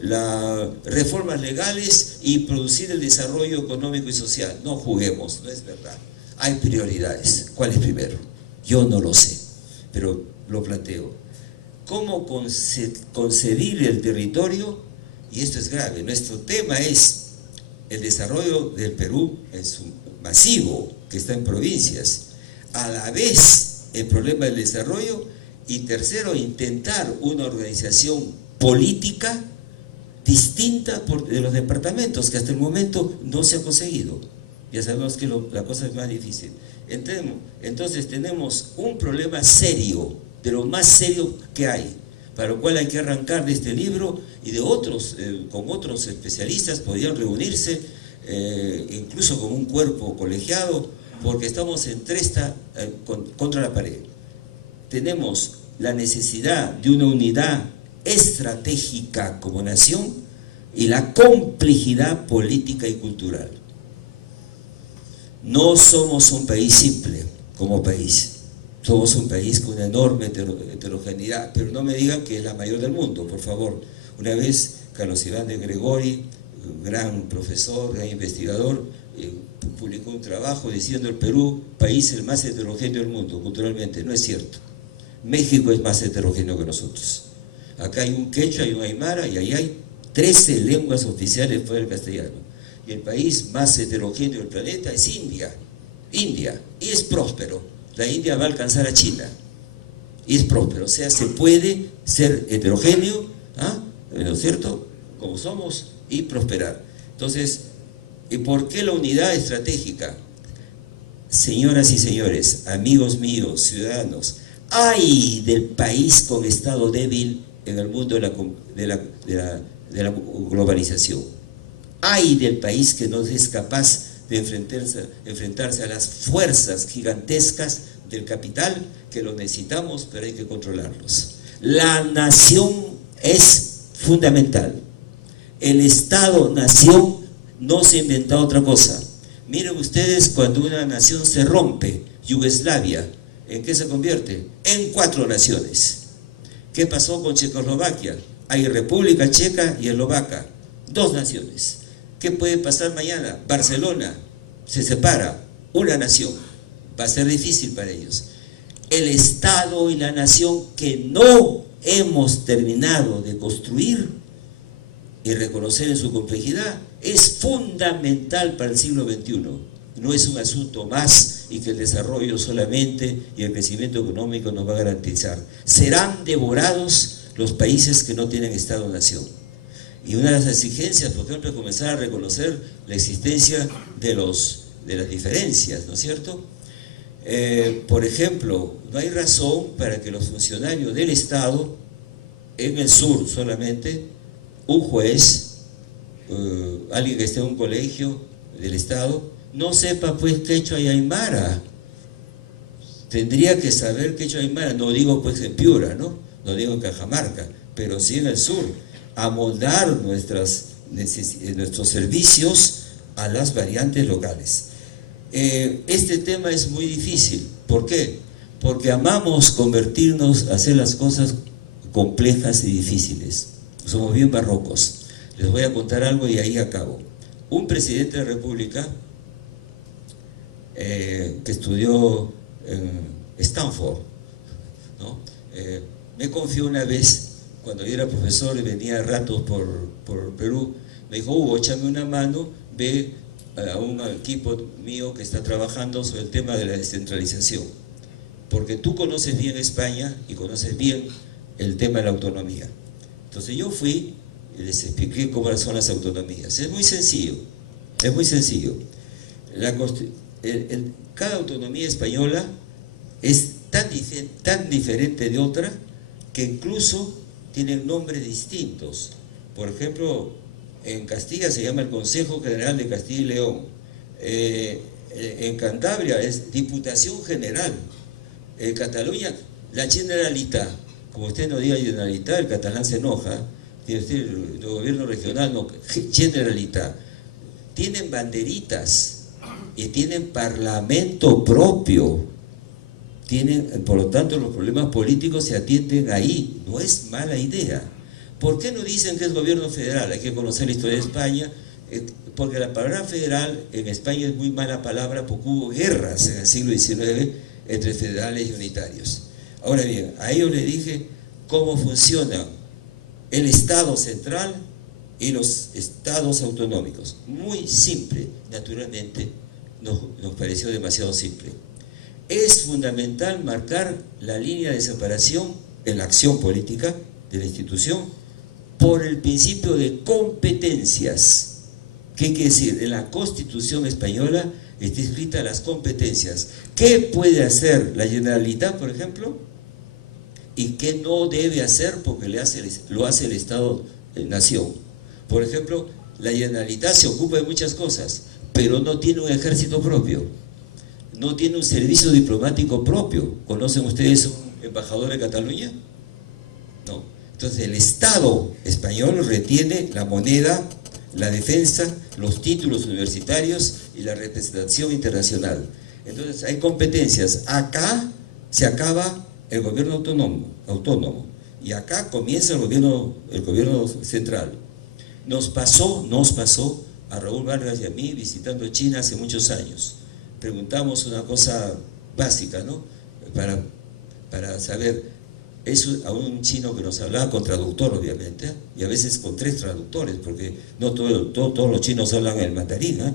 las reformas legales y producir el desarrollo económico y social. No juguemos, no es verdad. Hay prioridades. ¿Cuál es primero? Yo no lo sé, pero lo planteo. ¿Cómo concebir el territorio? Y esto es grave. Nuestro tema es el desarrollo del Perú en su masivo, que está en provincias. A la vez, el problema del desarrollo. Y tercero, intentar una organización política distinta de los departamentos, que hasta el momento no se ha conseguido. Ya sabemos que la cosa es más difícil. Entonces tenemos un problema serio, de lo más serio que hay, para lo cual hay que arrancar de este libro y de otros, con otros especialistas, podrían reunirse, incluso con un cuerpo colegiado, porque estamos contra la pared. Tenemos la necesidad de una unidad estratégica como nación y la complejidad política y cultural. No somos un país simple como país, somos un país con una enorme heterogeneidad, pero no me digan que es la mayor del mundo, por favor. Una vez Carlos Iván de Gregori, gran profesor, gran investigador, publicó un trabajo diciendo el Perú, país el más heterogéneo del mundo, culturalmente. No es cierto. México es más heterogéneo que nosotros. Acá hay un quechua, hay un aymara y ahí hay 13 lenguas oficiales fuera del castellano. Y el país más heterogéneo del planeta es India, y es próspero. La India va a alcanzar a China, y es próspero. O sea, se puede ser heterogéneo, ¿no es cierto?, como somos, y prosperar. Entonces, ¿y por qué la unidad estratégica? Señoras y señores, amigos míos, ciudadanos, ¡ay del país con estado débil en el mundo de la globalización! ¡Ay del país que no es capaz de enfrentarse a las fuerzas gigantescas del capital, que lo necesitamos, pero hay que controlarlos! La nación es fundamental. El Estado-nación no se inventa otra cosa. Miren ustedes, cuando una nación se rompe, Yugoslavia, ¿en qué se convierte? En 4 naciones. ¿Qué pasó con Checoslovaquia? Hay República Checa y Eslovaquia, 2 naciones. ¿Qué puede pasar mañana? Barcelona se separa, una nación. Va a ser difícil para ellos. El Estado y la nación que no hemos terminado de construir y reconocer en su complejidad es fundamental para el siglo XXI. No es un asunto más y que el desarrollo solamente y el crecimiento económico nos va a garantizar. Serán devorados los países que no tienen Estado-nación. Y una de las exigencias, por ejemplo, es comenzar a reconocer la existencia de las diferencias, ¿no es cierto? Por ejemplo, no hay razón para que los funcionarios del Estado, en el sur solamente, un juez, alguien que esté en un colegio del Estado, no sepa pues quechua y aymara. Tendría que saber quechua y aymara, no digo pues en Piura, ¿no? No digo en Cajamarca, pero sí en el sur, amoldar nuestros servicios a las variantes locales. Este tema es muy difícil. ¿Por qué? Porque amamos convertirnos, hacer las cosas complejas y difíciles. Somos bien barrocos. Les voy a contar algo y ahí acabo. Un presidente de la República que estudió en Stanford, ¿no? Me confió una vez, cuando yo era profesor y venía ratos por Perú, me dijo: Hugo, échame una mano, ve a un equipo mío que está trabajando sobre el tema de la descentralización, porque tú conoces bien España y conoces bien el tema de la autonomía. Entonces yo fui y les expliqué cómo son las autonomías. Es muy sencillo, es muy sencillo. Cada autonomía española es tan diferente de otra que incluso tienen nombres distintos. Por ejemplo, en Castilla se llama el Consejo General de Castilla y León. En Cantabria es Diputación General. En Cataluña, la Generalitat. Como usted no diga Generalitat, el catalán se enoja. Tiene usted el gobierno regional, no, Generalitat. Tienen banderitas y tienen parlamento propio. Por lo tanto, los problemas políticos se atienden ahí. No es mala idea. ¿Por qué no dicen que es gobierno federal? Hay que conocer la historia de España, porque la palabra federal en España es muy mala palabra, porque hubo guerras en el siglo XIX entre federales y unitarios. Ahora bien, a ellos les dije cómo funciona el Estado central y los estados autonómicos. Muy simple, naturalmente, nos pareció demasiado simple. Es fundamental marcar la línea de separación en la acción política de la institución por el principio de competencias. ¿Qué quiere decir? En la Constitución española está escrita las competencias. ¿Qué puede hacer la Generalitat, por ejemplo? ¿Y qué no debe hacer porque lo hace el Estado-nación? Por ejemplo, la Generalitat se ocupa de muchas cosas, pero no tiene un ejército propio, no tiene un servicio diplomático propio. ¿Conocen ustedes un embajador de Cataluña? No. Entonces el Estado español retiene la moneda, la defensa, los títulos universitarios y la representación internacional. Entonces hay competencias. Acá se acaba el gobierno autónomo y acá comienza el gobierno central. Nos pasó a Raúl Vargas y a mí visitando China hace muchos años. Preguntamos una cosa básica, ¿no? Para saber, eso a un chino que nos hablaba con traductor, obviamente, y a veces con 3 traductores, porque no todos los chinos hablan el mandarín, ¿eh?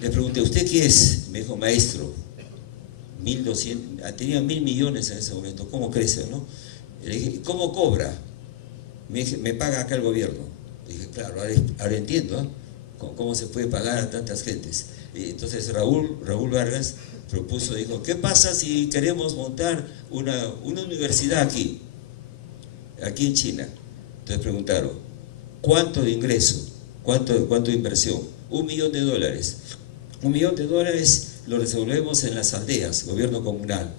Le pregunté: ¿usted qué es? Me dijo: maestro. 1.200, tenía 1.000 millones en ese momento, ¿cómo crece, no? Le dije: ¿cómo cobra? Me paga acá el gobierno. Le dije: claro, ahora entiendo, ¿eh? ¿Cómo se puede pagar a tantas gentes? Y entonces Raúl Vargas propuso, dijo: ¿qué pasa si queremos montar una universidad aquí en China? Entonces preguntaron: ¿cuánto de ingreso? ¿Cuánto de inversión? $1 millón. $1 millón lo resolvemos en las aldeas, gobierno comunal.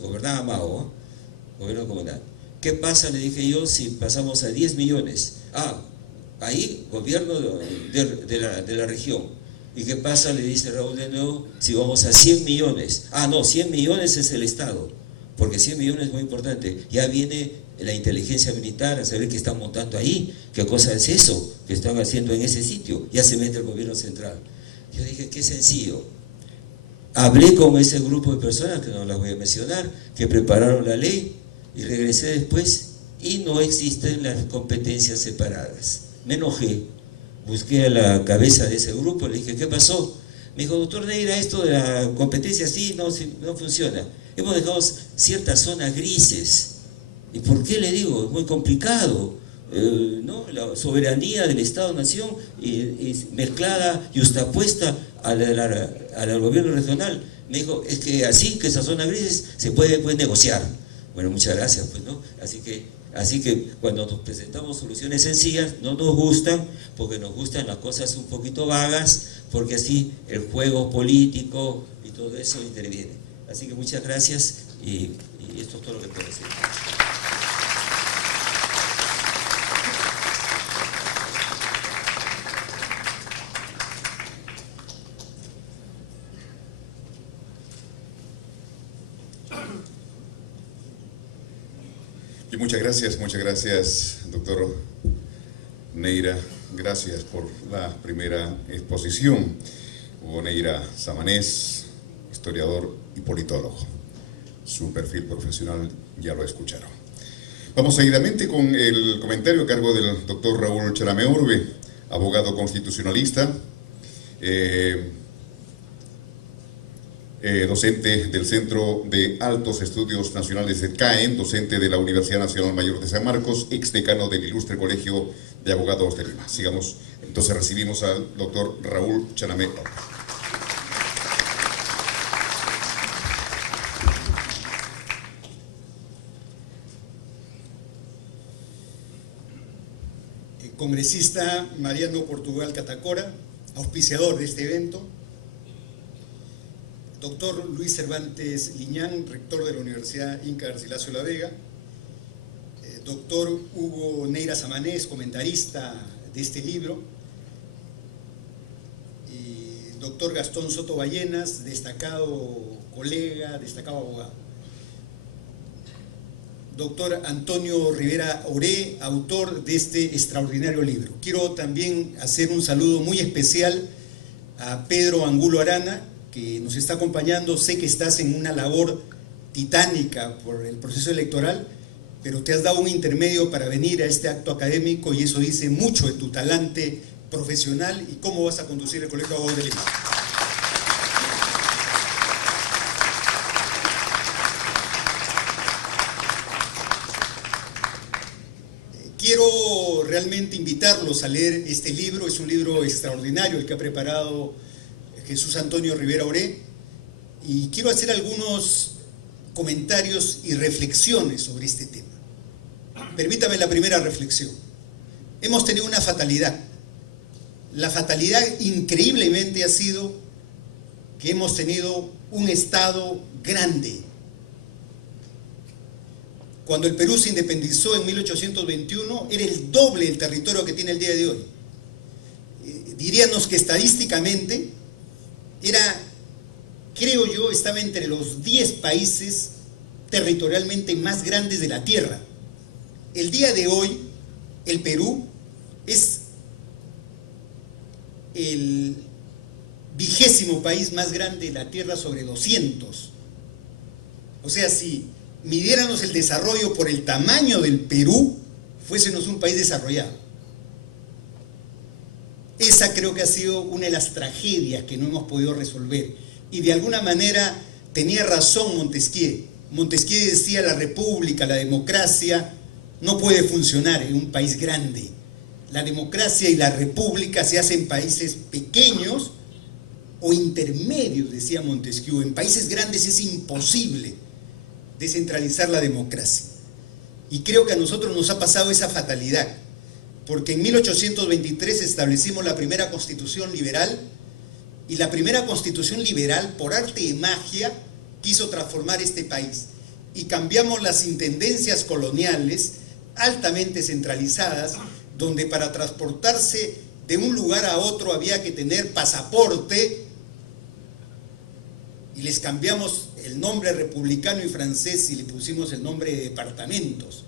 Gobernaba Mao, ¿eh? Gobierno comunal. ¿Qué pasa, le dije yo, si pasamos a 10 millones? Ahí gobierno de la región. ¿Y qué pasa, le dice Raúl de nuevo, si vamos a 100 millones? No, 100 millones es el Estado, porque 100 millones es muy importante. Ya viene la inteligencia militar a saber qué están montando ahí, qué cosa es eso que están haciendo en ese sitio. Ya se mete el gobierno central. Yo dije: qué sencillo. Hablé con ese grupo de personas, que no las voy a mencionar, que prepararon la ley, y regresé después, y no existen las competencias separadas. me enojé, busqué a la cabeza de ese grupo, le dije, ¿qué pasó? Me dijo, doctor Neira, esto de la competencia así no funciona. Hemos dejado ciertas zonas grises. ¿Y por qué le digo? Es muy complicado. ¿No? La soberanía del Estado-Nación mezclada, justapuesta al gobierno regional. Me dijo, es que así, que esas zonas grises se puede negociar. Bueno, muchas gracias, pues, ¿no? Así que cuando nos presentamos soluciones sencillas, no nos gustan, porque nos gustan las cosas un poquito vagas, porque así el juego político y todo eso interviene. Así que muchas gracias y esto es todo lo que puedo decir. Y muchas gracias, doctor Neira. Gracias por la primera exposición. Hugo Neira Samanés, historiador y politólogo. Su perfil profesional ya lo escucharon. Vamos seguidamente con el comentario a cargo del doctor Raúl Charamé Orbe, abogado constitucionalista, docente del Centro de Altos Estudios Nacionales del CAEN, docente de la Universidad Nacional Mayor de San Marcos, exdecano del Ilustre Colegio de Abogados de Lima. Sigamos, entonces recibimos al doctor Raúl Charamé Orbe. Congresista Mariano Portugal Catacora, auspiciador de este evento, doctor Luis Cervantes Liñán, rector de la Universidad Inca Garcilaso de la Vega, doctor Hugo Neira Samanés, comentarista de este libro, y doctor Gastón Soto Ballenas, destacado colega, destacado abogado. Doctor Antonio Rivera Oré, autor de este extraordinario libro. Quiero también hacer un saludo muy especial a Pedro Angulo Arana, que nos está acompañando. Sé que estás en una labor titánica por el proceso electoral, pero te has dado un intermedio para venir a este acto académico y eso dice mucho de tu talante profesional y cómo vas a conducir el Colegio de Abogados de Lima. Quiero realmente invitarlos a leer este libro. Es un libro extraordinario el que ha preparado Jesús Antonio Rivera Oré, y quiero hacer algunos comentarios y reflexiones sobre este tema. Permítame la primera reflexión. Hemos tenido una fatalidad. La fatalidad increíblemente ha sido que hemos tenido un Estado grande. Cuando el Perú se independizó en 1821, era el doble del territorio que tiene el día de hoy. Diríamos que estadísticamente creo yo, estaba entre los 10 países territorialmente más grandes de la Tierra. El día de hoy, el Perú es el 20º país más grande de la Tierra sobre 200. O sea, si midiéramos el desarrollo por el tamaño del Perú, fuésemos un país desarrollado. Esa creo que ha sido una de las tragedias que no hemos podido resolver. Y de alguna manera tenía razón Montesquieu. Montesquieu decía: la república, la democracia no puede funcionar en un país grande. La democracia y la república se hacen en países pequeños o intermedios, decía Montesquieu. En países grandes es imposible descentralizar la democracia. Y creo que a nosotros nos ha pasado esa fatalidad, porque en 1823 establecimos la primera constitución liberal, y la primera constitución liberal, por arte de magia, quiso transformar este país, y cambiamos las intendencias coloniales altamente centralizadas, donde para transportarse de un lugar a otro había que tener pasaporte, y les cambiamos el nombre republicano y francés y le pusimos el nombre de departamentos.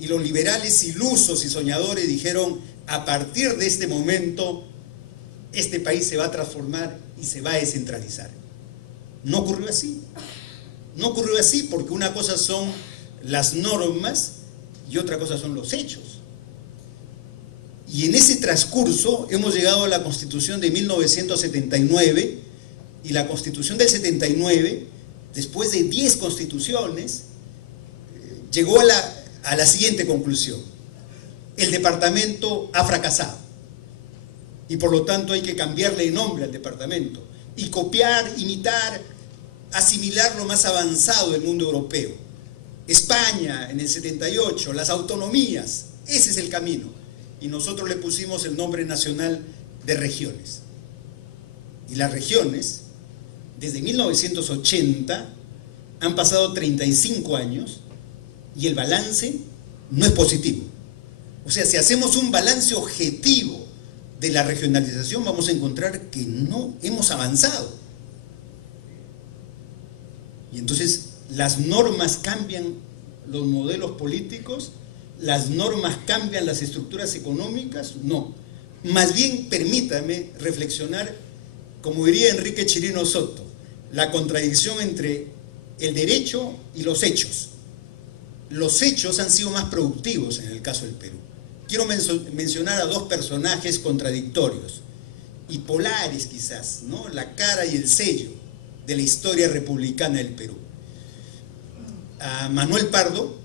Y los liberales ilusos y soñadores dijeron: a partir de este momento este país se va a transformar y se va a descentralizar. No ocurrió así. No ocurrió así, porque una cosa son las normas y otra cosa son los hechos. Y en ese transcurso hemos llegado a la Constitución de 1979, y la Constitución del 79, después de 10 constituciones, llegó a la siguiente conclusión: el departamento ha fracasado y por lo tanto hay que cambiarle de nombre al departamento y copiar, imitar, asimilar lo más avanzado del mundo europeo. España en el 78, las autonomías, ese es el camino. Y nosotros le pusimos el nombre nacional de regiones. Y las regiones, desde 1980, han pasado 35 años y el balance no es positivo. O sea, si hacemos un balance objetivo de la regionalización, vamos a encontrar que no hemos avanzado. Y entonces las normas cambian los modelos políticos, las normas cambian las estructuras económicas, no. Más bien, permítame reflexionar, como diría Enrique Chirino Soto, la contradicción entre el derecho y los hechos. Los hechos han sido más productivos en el caso del Perú. Quiero mencionar a dos personajes contradictorios y polares quizás, ¿no? La cara y el sello de la historia republicana del Perú. A Manuel Pardo,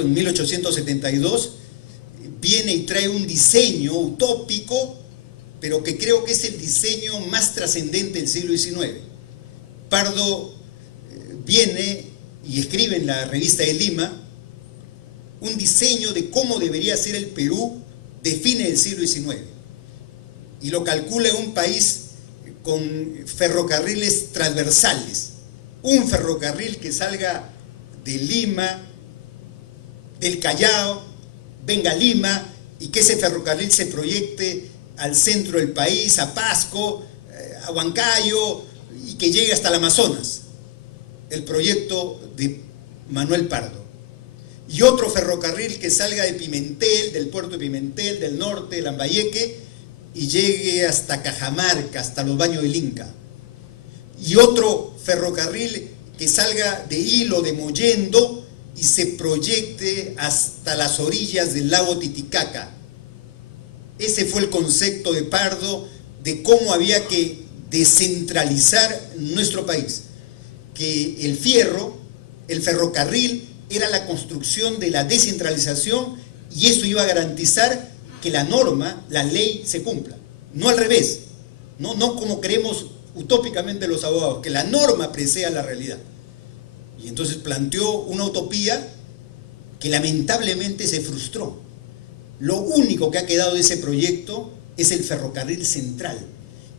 en 1872, viene y trae un diseño utópico, pero que creo que es el diseño más trascendente del siglo XIX. Pardo viene y escribe en la revista de Lima un diseño de cómo debería ser el Perú de fines del siglo XIX. Y lo calcula en un país con ferrocarriles transversales. Un ferrocarril que salga de Lima, del Callao, venga a Lima, y que ese ferrocarril se proyecte al centro del país, a Pasco, a Huancayo, y que llegue hasta el Amazonas. El proyecto de Manuel Pardo. Y otro ferrocarril que salga de Pimentel, del puerto de Pimentel, del norte, de Lambayeque, y llegue hasta Cajamarca, hasta los Baños del Inca. Y otro ferrocarril que salga de Hilo, de Mollendo, y se proyecte hasta las orillas del lago Titicaca. Ese fue el concepto de Pardo de cómo había que descentralizar nuestro país. Que el fierro, el ferrocarril, era la construcción de la descentralización, y eso iba a garantizar que la norma, la ley, se cumpla. No al revés, no como creemos utópicamente los abogados, que la norma preceda la realidad. Y entonces planteó una utopía que lamentablemente se frustró. Lo único que ha quedado de ese proyecto es el ferrocarril central.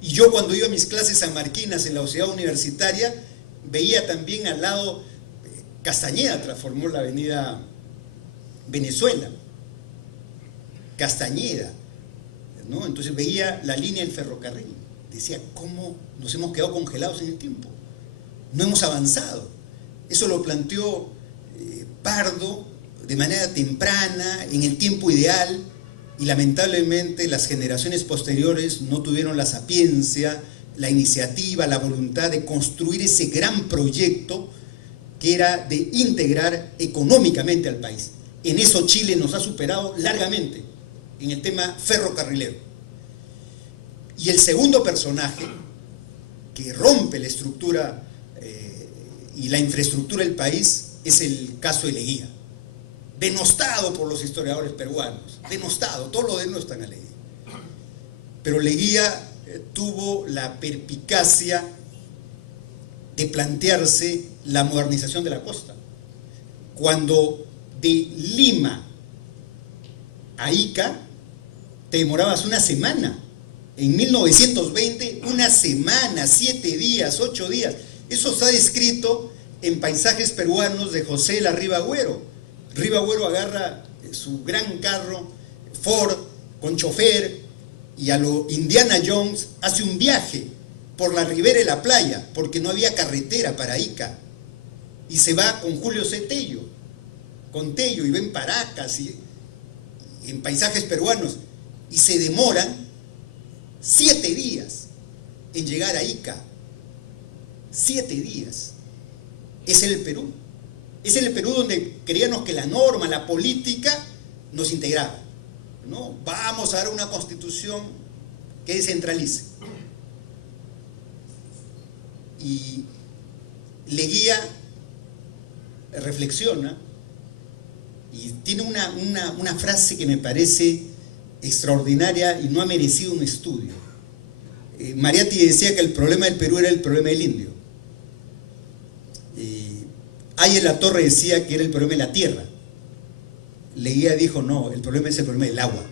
Y yo, cuando iba a mis clases sanmarquinas en la ciudad universitaria, veía también al lado Castañeda, transformó la avenida Venezuela, Castañeda, ¿no? Entonces veía la línea del ferrocarril, decía, ¿cómo nos hemos quedado congelados en el tiempo? No hemos avanzado. Eso lo planteó Pardo de manera temprana, en el tiempo ideal, y lamentablemente las generaciones posteriores no tuvieron la sapiencia, la iniciativa, la voluntad de construir ese gran proyecto que era de integrar económicamente al país. En eso Chile nos ha superado largamente, en el tema ferrocarrilero. Y el segundo personaje que rompe la estructura y la infraestructura del país es el caso de Leguía, denostado por los historiadores peruanos, denostado, todo lo denostan a Leguía. Pero Leguía tuvo la perspicacia de plantearse la modernización de la costa. Cuando de Lima a Ica te demorabas una semana. En 1920, una semana, 7 días, 8 días. Eso está descrito en Paisajes peruanos de José Larriba Agüero. Riva Agüero agarra su gran carro Ford con chofer y a lo Indiana Jones hace un viaje por la ribera de la playa porque no había carretera para Ica, y se va con Julio C. Tello, con Tello, y ven Paracas y en Paisajes peruanos, y se demoran 7 días en llegar a Ica. 7 días. Es el Perú. Es el Perú donde creíamos que la norma, la política nos integraba. ¿no? Vamos a dar una constitución que descentralice. Y Leguía reflexiona y tiene una frase que me parece extraordinaria y no ha merecido un estudio. Mariatti decía que el problema del Perú era el problema del indio. Ayer La Torre decía que era el problema de la tierra. Leguía dijo, no, el problema es el problema del agua.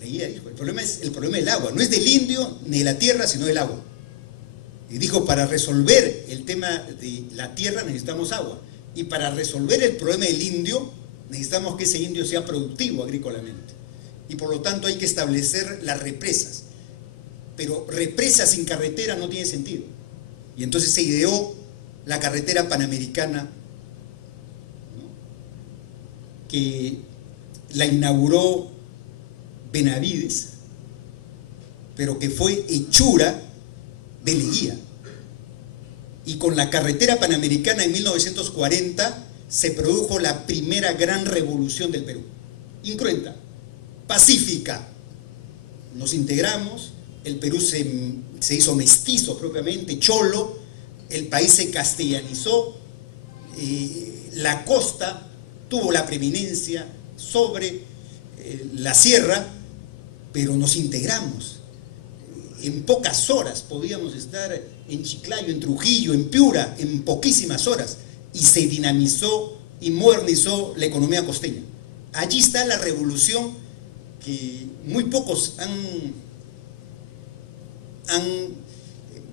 Leguía dijo, el problema es el problema del agua, no es del indio ni de la tierra, sino del agua. Y dijo, para resolver el tema de la tierra necesitamos agua. Y para resolver el problema del indio, necesitamos que ese indio sea productivo agrícolamente. Y por lo tanto hay que establecer las represas. Pero represas sin carretera no tiene sentido. Y entonces se ideó la carretera panamericana, ¿no?, que la inauguró Benavides, pero que fue hechura de Leguía. Y con la carretera panamericana en 1940 se produjo la primera gran revolución del Perú. Incruenta, pacífica. Nos integramos, el Perú se hizo mestizo propiamente, cholo, el país se castellanizó, la costa tuvo la preeminencia sobre la sierra, pero nos integramos. En pocas horas podíamos estar en Chiclayo, en Trujillo, en Piura, en poquísimas horas, y se dinamizó y modernizó la economía costeña. Allí está la revolución que muy pocos han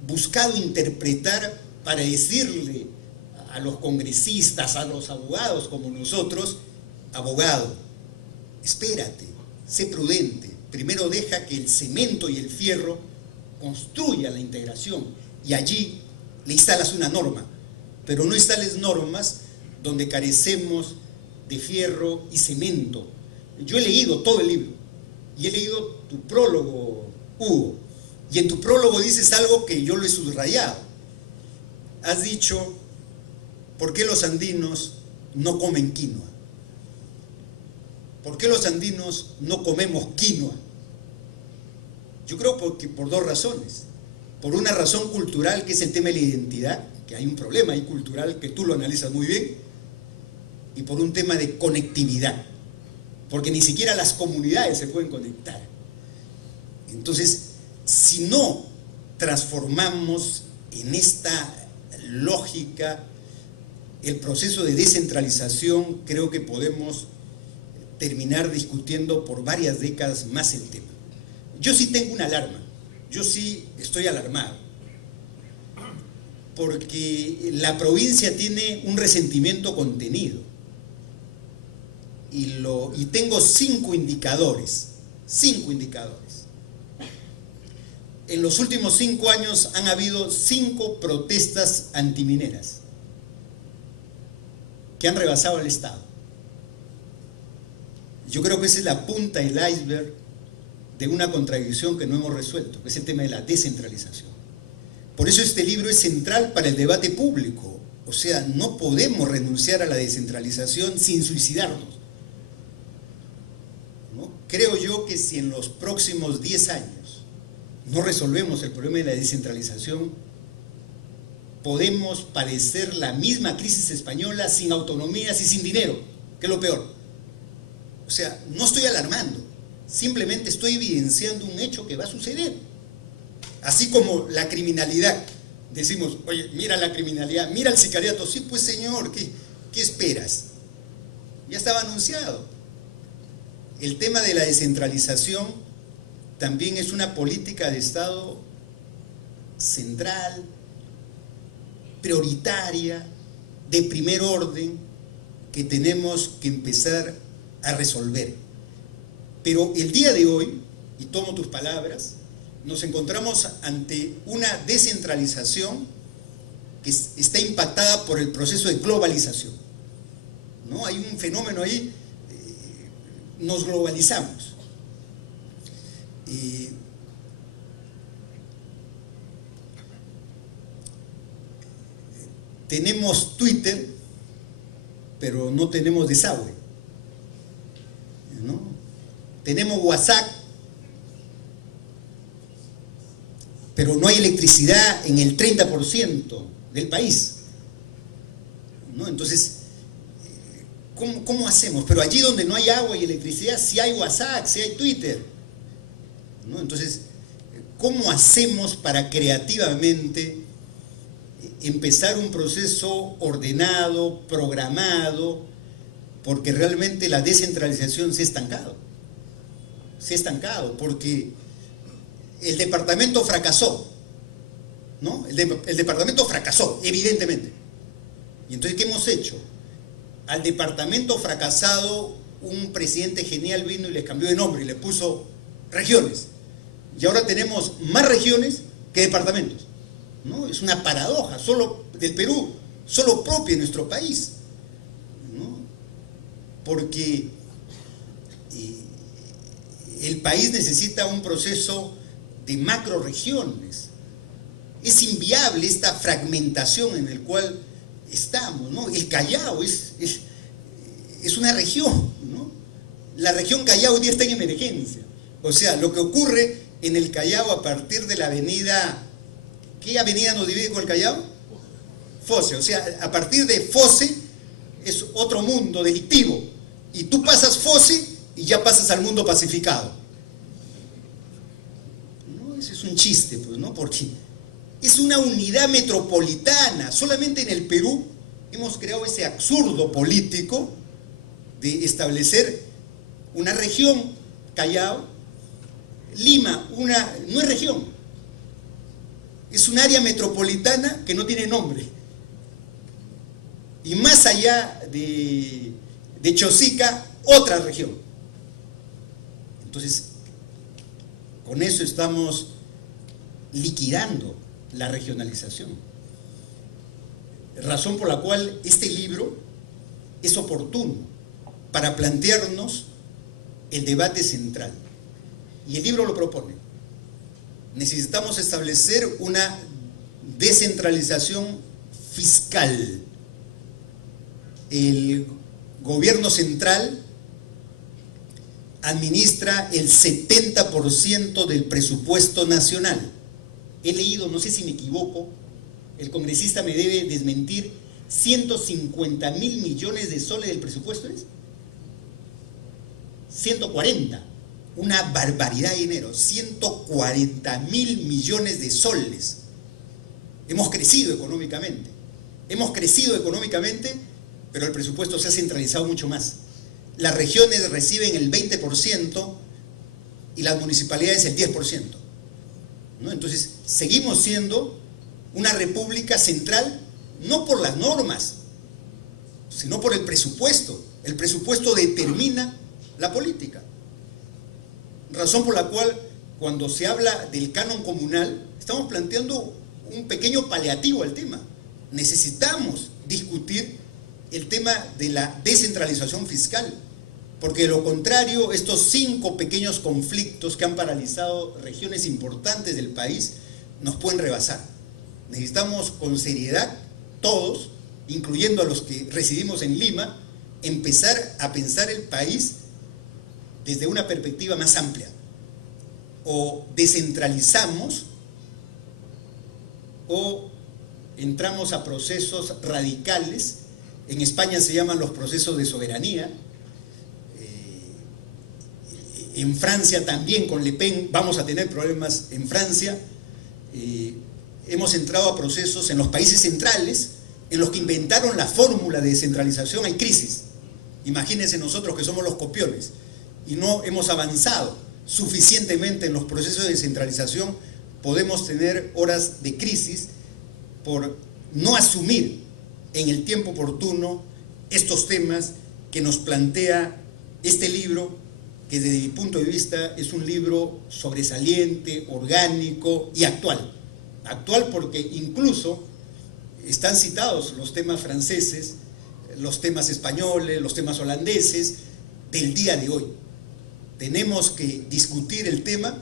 buscado interpretar para decirle a los congresistas, a los abogados como nosotros: abogado, espérate, sé prudente, primero deja que el cemento y el fierro construya la integración y allí le instalas una norma, pero no instales normas donde carecemos de fierro y cemento. Yo he leído todo el libro y he leído tu prólogo, Hugo, y en tu prólogo dices algo que yo lo he subrayado. Has dicho, ¿por qué los andinos no comen quinoa? ¿Por qué los andinos no comemos quinoa? Yo creo que por dos razones. Por una razón cultural, que es el tema de la identidad, que hay un problema ahí cultural que tú lo analizas muy bien, y por un tema de conectividad, porque ni siquiera las comunidades se pueden conectar. Entonces, si no transformamos en esta lógica el proceso de descentralización, creo que podemos terminar discutiendo por varias décadas más el tema. Yo sí tengo una alarma, yo sí estoy alarmado, porque la provincia tiene un resentimiento contenido y tengo 5 indicadores. En los últimos 5 años han habido 5 protestas antimineras que han rebasado el Estado. Yo creo que esa es la punta del iceberg de una contradicción que no hemos resuelto, que es el tema de la descentralización. Por eso este libro es central para el debate público. O sea, no podemos renunciar a la descentralización sin suicidarnos, ¿no? Creo yo que si en los próximos 10 años no resolvemos el problema de la descentralización, podemos padecer la misma crisis española sin autonomías y sin dinero, que es lo peor. O sea, no estoy alarmando, simplemente estoy evidenciando un hecho que va a suceder. Así como la criminalidad, decimos, oye, mira la criminalidad, mira el sicariato. Sí, pues señor, ¿qué esperas? Ya estaba anunciado. El tema de la descentralización también es una política de Estado central, prioritaria, de primer orden, que tenemos que empezar a resolver. Pero el día de hoy, y tomo tus palabras, nos encontramos ante una descentralización que está impactada por el proceso de globalización, ¿no? Hay un fenómeno ahí, nos globalizamos. Tenemos Twitter, pero no tenemos desagüe. tenemos WhatsApp, pero no hay electricidad en el 30% del país, ¿no? Entonces, ¿cómo hacemos? Pero allí donde no hay agua y electricidad, sí hay WhatsApp, sí hay Twitter, ¿no? Entonces, ¿cómo hacemos para creativamente empezar un proceso ordenado, programado? Porque realmente la descentralización se ha estancado. Se ha estancado porque el departamento fracasó, ¿no? El departamento fracasó, evidentemente. Y entonces, ¿qué hemos hecho? Al departamento fracasado, un presidente genial vino y le cambió de nombre y le puso regiones. Y ahora tenemos más regiones que departamentos, ¿no? Es una paradoja, solo del Perú, solo propia en nuestro país, ¿no? Porque el país necesita un proceso de macroregiones. Es inviable esta fragmentación en el cual estamos, ¿no? El Callao es una región, ¿no? La región Callao hoy día está en emergencia. O sea, lo que ocurre en el Callao a partir de la avenida, ¿qué avenida nos divide con el Callao? Fose. O sea, a partir de Fose es otro mundo delictivo. Y tú pasas Fose y ya pasas al mundo pacificado. No, ese es un chiste, pues, ¿no? Porque es una unidad metropolitana. Solamente en el Perú hemos creado ese absurdo político de establecer una región, Callao. Lima, no es región, es un área metropolitana que no tiene nombre. Y más allá de Chosica, otra región. Entonces, con eso estamos liquidando la regionalización. Razón por la cual este libro es oportuno para plantearnos el debate central. Y el libro lo propone. Necesitamos establecer una descentralización fiscal. El gobierno central administra el 70% del presupuesto nacional. He leído, no sé si me equivoco, el congresista me debe desmentir, 150.000 millones de soles del presupuesto, ¿es? 140. Una barbaridad de dinero, 140.000 millones de soles. Hemos crecido económicamente, pero el presupuesto se ha centralizado mucho más. Las regiones reciben el 20% y las municipalidades el 10%, ¿no? Entonces, seguimos siendo una república central, no por las normas, sino por el presupuesto. El presupuesto determina la política. Razón por la cual, cuando se habla del canon comunal, estamos planteando un pequeño paliativo al tema. Necesitamos discutir el tema de la descentralización fiscal, porque de lo contrario, estos 5 pequeños conflictos que han paralizado regiones importantes del país nos pueden rebasar. Necesitamos con seriedad, todos, incluyendo a los que residimos en Lima, empezar a pensar el país desde una perspectiva más amplia. O descentralizamos o entramos a procesos radicales. En España se llaman los procesos de soberanía. En Francia también con Le Pen vamos a tener problemas en Francia. Hemos entrado a procesos en los países centrales en los que inventaron la fórmula de descentralización. Hay crisis. Imagínense nosotros que somos los copiones y no hemos avanzado suficientemente en los procesos de descentralización, podemos tener horas de crisis por no asumir en el tiempo oportuno estos temas que nos plantea este libro, que desde mi punto de vista es un libro sobresaliente, orgánico y actual. Actual porque incluso están citados los temas franceses, los temas españoles, los temas holandeses del día de hoy. Tenemos que discutir el tema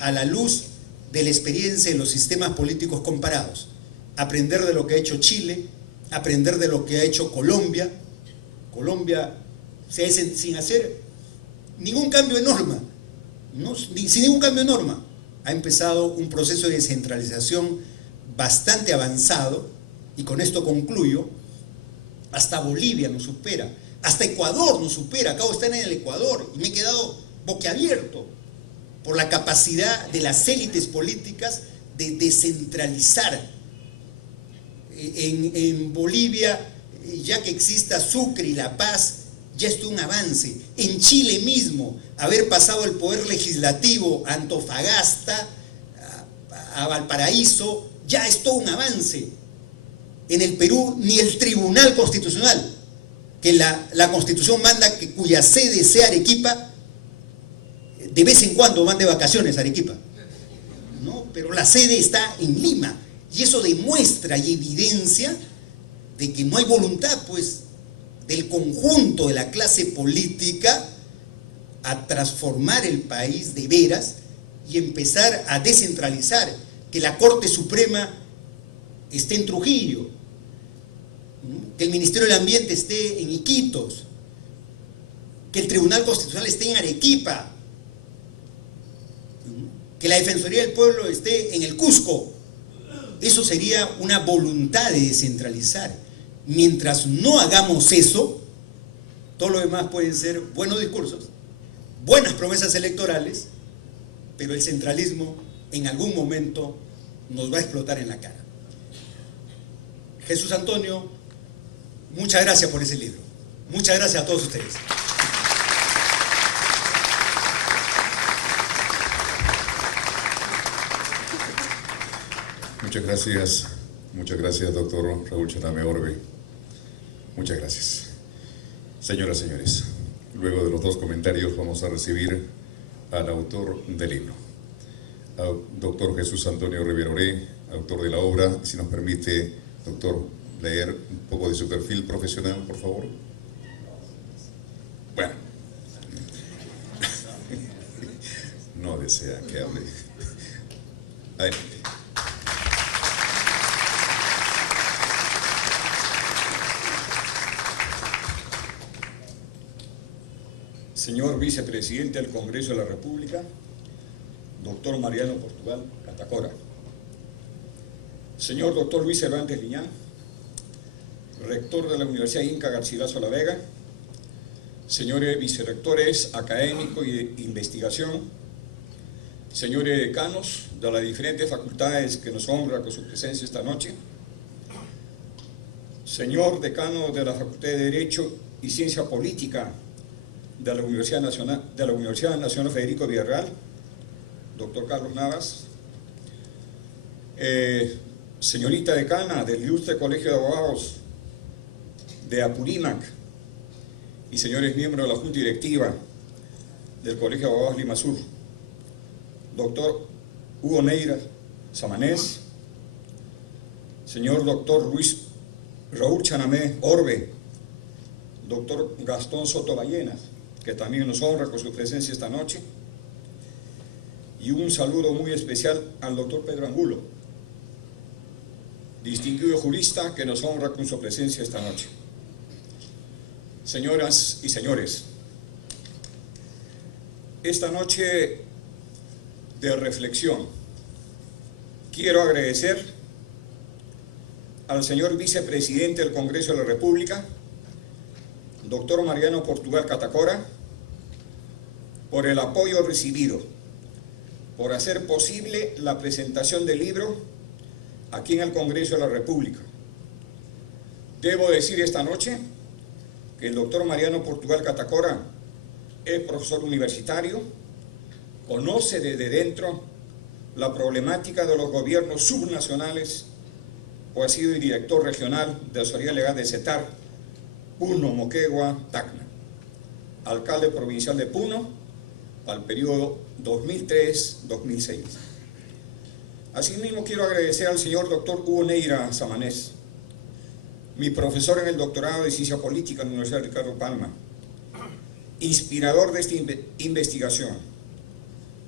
a la luz de la experiencia de los sistemas políticos comparados. Aprender de lo que ha hecho Chile, aprender de lo que ha hecho Colombia. Colombia, sin hacer ningún cambio de norma, ¿no? Sin ningún cambio de norma. Ha empezado un proceso de descentralización bastante avanzado, y con esto concluyo. Hasta Bolivia nos supera, hasta Ecuador nos supera. Acabo de estar en el Ecuador y me he quedado boquiabierto por la capacidad de las élites políticas de descentralizar. En Bolivia, ya que exista Sucre y La Paz, ya es un avance. En Chile mismo, haber pasado el poder legislativo a Antofagasta, a Valparaíso, ya es todo un avance. En el Perú, ni el Tribunal Constitucional, que la Constitución manda que cuya sede sea Arequipa, de vez en cuando van de vacaciones a Arequipa, ¿no? Pero la sede está en Lima, y eso demuestra y evidencia de que no hay voluntad, pues, del conjunto de la clase política a transformar el país de veras y empezar a descentralizar, que la Corte Suprema esté en Trujillo, que el Ministerio del Ambiente esté en Iquitos, que el Tribunal Constitucional esté en Arequipa, que la Defensoría del Pueblo esté en el Cusco. Eso sería una voluntad de descentralizar. Mientras no hagamos eso, todo lo demás pueden ser buenos discursos, buenas promesas electorales, pero el centralismo en algún momento nos va a explotar en la cara. Jesús Antonio, muchas gracias por ese libro. Muchas gracias a todos ustedes. Muchas gracias, doctor Raúl Chaname Orbe. Muchas gracias. Señoras y señores, luego de los dos comentarios vamos a recibir al autor del libro, al doctor Jesús Antonio Rivera Oré, autor de la obra. Si nos permite, doctor, leer un poco de su perfil profesional, por favor. Bueno, no desea que hable. Adelante. Señor Vicepresidente del Congreso de la República, doctor Mariano Portugal Catacora, señor doctor Luis Cervantes Liñán, rector de la Universidad Inca Garcilaso La Vega, señores vicerrectores académicos y de investigación, señores decanos de las diferentes facultades que nos honra con su presencia esta noche, señor decano de la Facultad de Derecho y Ciencia Política de la Universidad Nacional Federico Villarreal, doctor Carlos Navas, señorita decana del Ilustre Colegio de Abogados de Apurímac y señores miembros de la Junta Directiva del Colegio de Abogados Lima Sur, doctor Hugo Neira Samanés, señor doctor Luis Raúl Chanamé Orbe, doctor Gastón Soto Ballenas, que también nos honra con su presencia esta noche, y un saludo muy especial al doctor Pedro Angulo, distinguido jurista que nos honra con su presencia esta noche. Señoras y señores, esta noche de reflexión quiero agradecer al señor Vicepresidente del Congreso de la República, doctor Mariano Portugal Catacora, por el apoyo recibido, por hacer posible la presentación del libro aquí en el Congreso de la República. Debo decir esta noche que el doctor Mariano Portugal Catacora es profesor universitario, conoce desde dentro la problemática de los gobiernos subnacionales, o ha sido director regional de Asesoría Legal de CETAR, Puno, Moquegua, Tacna, alcalde provincial de Puno para el periodo 2003-2006. Asimismo, quiero agradecer al señor doctor Hugo Neira Samanés, mi profesor en el doctorado de Ciencia Política en la Universidad Ricardo Palma, inspirador de esta investigación,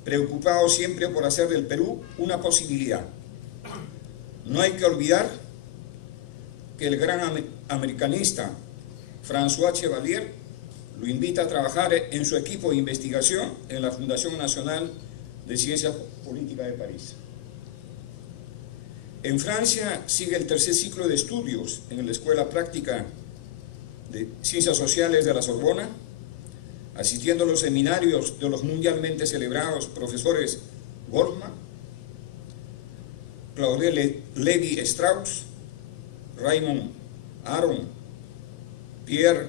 preocupado siempre por hacer del Perú una posibilidad. No hay que olvidar que el gran americanista François Chevalier lo invita a trabajar en su equipo de investigación en la Fundación Nacional de Ciencias Políticas de París. En Francia sigue el tercer ciclo de estudios en la Escuela Práctica de Ciencias Sociales de la Sorbona, asistiendo a los seminarios de los mundialmente celebrados profesores Goldman, Claudel Lévi-Strauss, Raymond Aron, Pierre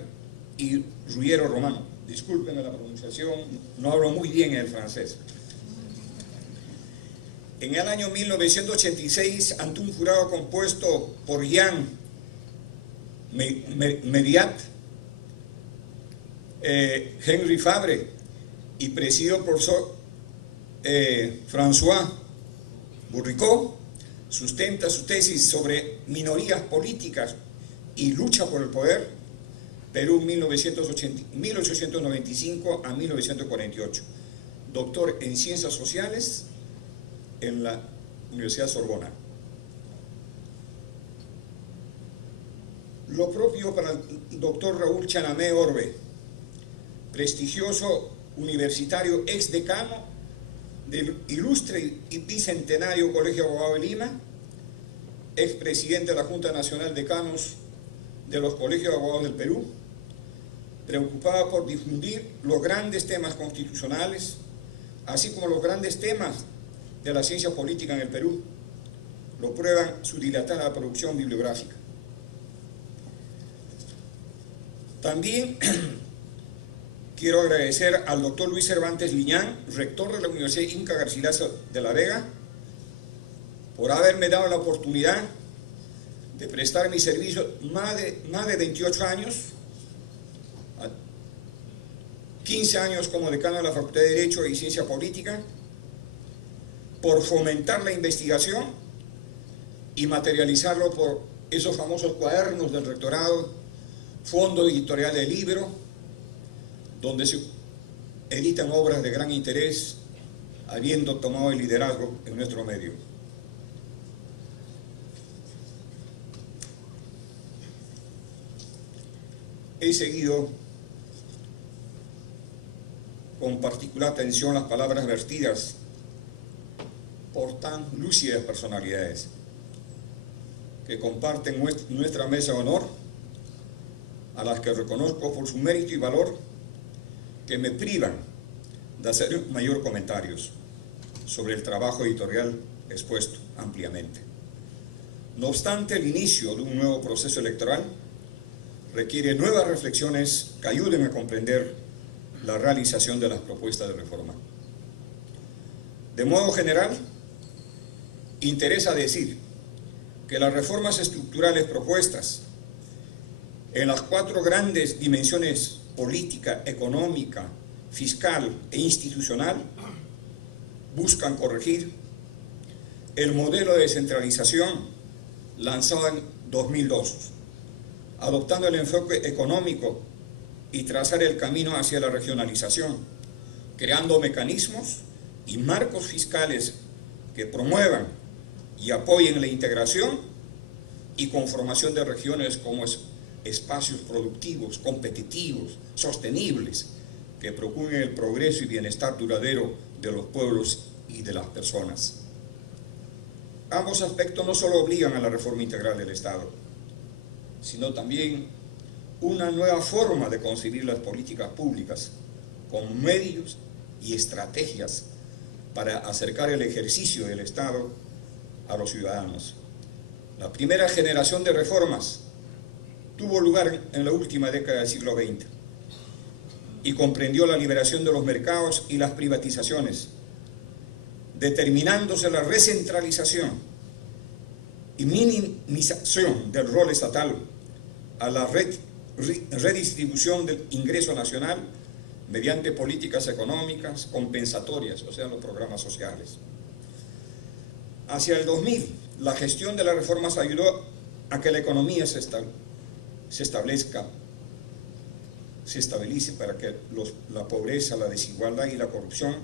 y Ruggiero Romano. Discúlpenme la pronunciación, no hablo muy bien el francés. En el año 1986, ante un jurado compuesto por Jean Mediat, Henry Fabre y presidido por François Bourricot, sustenta su tesis sobre minorías políticas y lucha por el poder, Perú 1895 a 1948, doctor en Ciencias Sociales en la Universidad Sorbona. Lo propio para el doctor Raúl Chanamé Orbe, prestigioso universitario, ex decano del ilustre y bicentenario Colegio de Abogados de Lima, ex presidente de la Junta Nacional de Decanos de los Colegios de Abogados del Perú, preocupada por difundir los grandes temas constitucionales, así como los grandes temas de la ciencia política en el Perú. Lo prueban su dilatada producción bibliográfica. También quiero agradecer al doctor Luis Cervantes Liñán, rector de la Universidad Inca Garcilaso de la Vega, por haberme dado la oportunidad de prestar mi servicio más de 28 años, 15 años como decano de la Facultad de Derecho y Ciencia Política, por fomentar la investigación y materializarlo por esos famosos cuadernos del rectorado, fondo editorial del libro, donde se editan obras de gran interés, habiendo tomado el liderazgo en nuestro medio. He seguido con particular atención las palabras vertidas por tan lúcidas personalidades que comparten nuestra mesa de honor, a las que reconozco por su mérito y valor, que me privan de hacer mayor comentarios sobre el trabajo editorial expuesto ampliamente. No obstante, el inicio de un nuevo proceso electoral requiere nuevas reflexiones que ayuden a comprender la realización de las propuestas de reforma. De modo general, interesa decir que las reformas estructurales propuestas en las 4 grandes dimensiones política, económica, fiscal e institucional buscan corregir el modelo de descentralización lanzado en 2002, adoptando el enfoque económico y trazar el camino hacia la regionalización, creando mecanismos y marcos fiscales que promuevan y apoyen la integración y conformación de regiones como espacios productivos, competitivos, sostenibles, que procuren el progreso y bienestar duradero de los pueblos y de las personas. Ambos aspectos no solo obligan a la reforma integral del Estado, sino también una nueva forma de concebir las políticas públicas con medios y estrategias para acercar el ejercicio del Estado a los ciudadanos. La primera generación de reformas tuvo lugar en la última década del siglo XX y comprendió la liberación de los mercados y las privatizaciones, determinándose la recentralización y minimización del rol estatal a la redistribución del ingreso nacional mediante políticas económicas compensatorias, o sea, los programas sociales. Hacia el 2000, la gestión de las reformas ayudó a que la economía se estabilice para que la pobreza, la desigualdad y la corrupción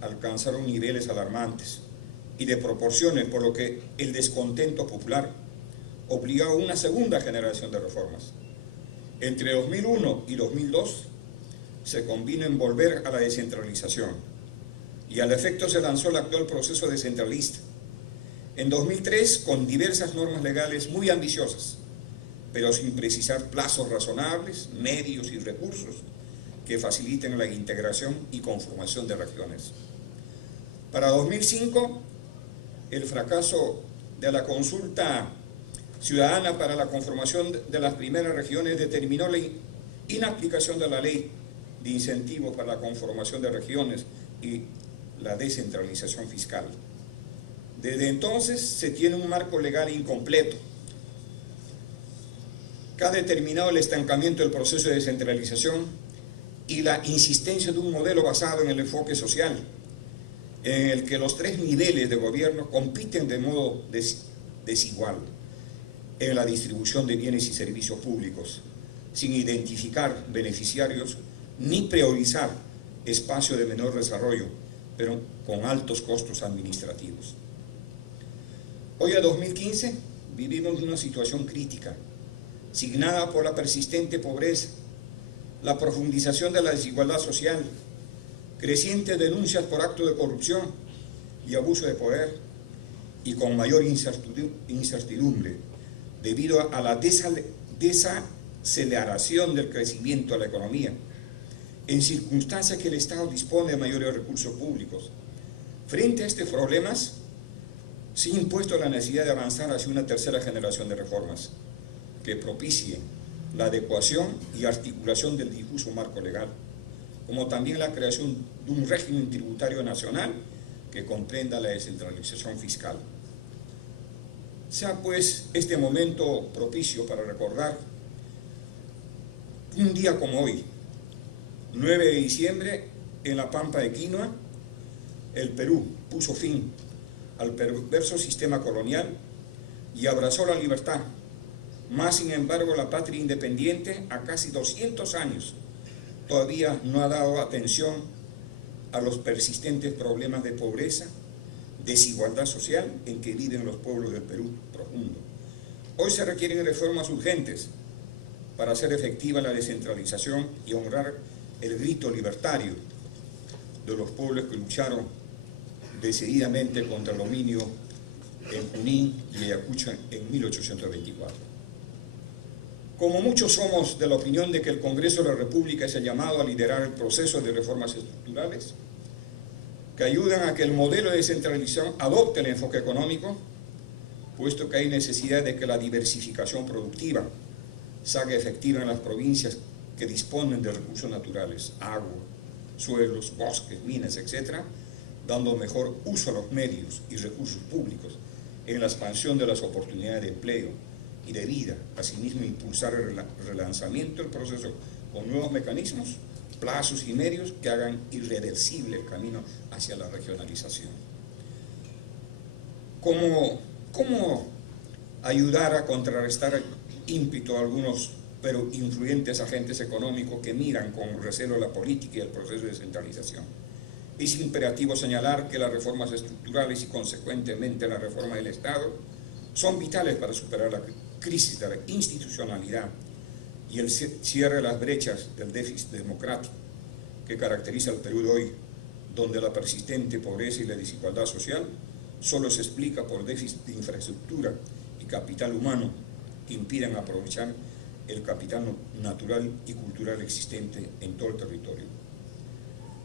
alcanzaron niveles alarmantes y de proporciones, por lo que el descontento popular obligó a una segunda generación de reformas. Entre 2001 y 2002 se convino en volver a la descentralización y al efecto se lanzó el actual proceso descentralista. En 2003, con diversas normas legales muy ambiciosas, pero sin precisar plazos razonables, medios y recursos que faciliten la integración y conformación de regiones. Para 2005, el fracaso de la consulta ciudadana para la conformación de las primeras regiones determinó la inaplicación de la ley de incentivos para la conformación de regiones y la descentralización fiscal. Desde entonces se tiene un marco legal incompleto que ha determinado el estancamiento del proceso de descentralización y la insistencia de un modelo basado en el enfoque social, en el que los tres niveles de gobierno compiten de modo desigual en la distribución de bienes y servicios públicos, sin identificar beneficiarios ni priorizar espacios de menor desarrollo, pero con altos costos administrativos. Hoy, a 2015, vivimos una situación crítica, signada por la persistente pobreza, la profundización de la desigualdad social, crecientes denuncias por actos de corrupción y abuso de poder, y con mayor incertidumbre debido a la desaceleración del crecimiento de la economía, en circunstancias que el Estado dispone de mayores recursos públicos. Frente a estos problemas, se ha impuesto la necesidad de avanzar hacia una tercera generación de reformas que propicie la adecuación y articulación del difuso marco legal, como también la creación de un régimen tributario nacional que comprenda la descentralización fiscal. Sea pues este momento propicio para recordar un día como hoy, 9 de diciembre, en la Pampa de Quinoa, el Perú puso fin al perverso sistema colonial y abrazó la libertad. Más sin embargo, la patria independiente, a casi 200 años, todavía no ha dado atención a los persistentes problemas de pobreza, desigualdad social en que viven los pueblos del Perú profundo. Hoy se requieren reformas urgentes para hacer efectiva la descentralización y honrar el grito libertario de los pueblos que lucharon decididamente contra el dominio en Junín y Ayacucho en 1824. Como muchos somos de la opinión de que el Congreso de la República es el llamado a liderar el proceso de reformas estructurales que ayudan a que el modelo de descentralización adopte el enfoque económico, puesto que hay necesidad de que la diversificación productiva se haga efectiva en las provincias que disponen de recursos naturales, agua, suelos, bosques, minas, etc., dando mejor uso a los medios y recursos públicos en la expansión de las oportunidades de empleo y de vida, asimismo impulsar el relanzamiento del proceso con nuevos mecanismos, plazos y medios que hagan irreversible el camino hacia la regionalización. ¿Cómo ayudar a contrarrestar el ímpetu a algunos pero influyentes agentes económicos que miran con recelo la política y el proceso de descentralización? Es imperativo señalar que las reformas estructurales y consecuentemente la reforma del Estado son vitales para superar la crisis de la institucionalidad y el cierre de las brechas del déficit democrático que caracteriza al Perú de hoy, donde la persistente pobreza y la desigualdad social solo se explica por déficit de infraestructura y capital humano que impiden aprovechar el capital natural y cultural existente en todo el territorio.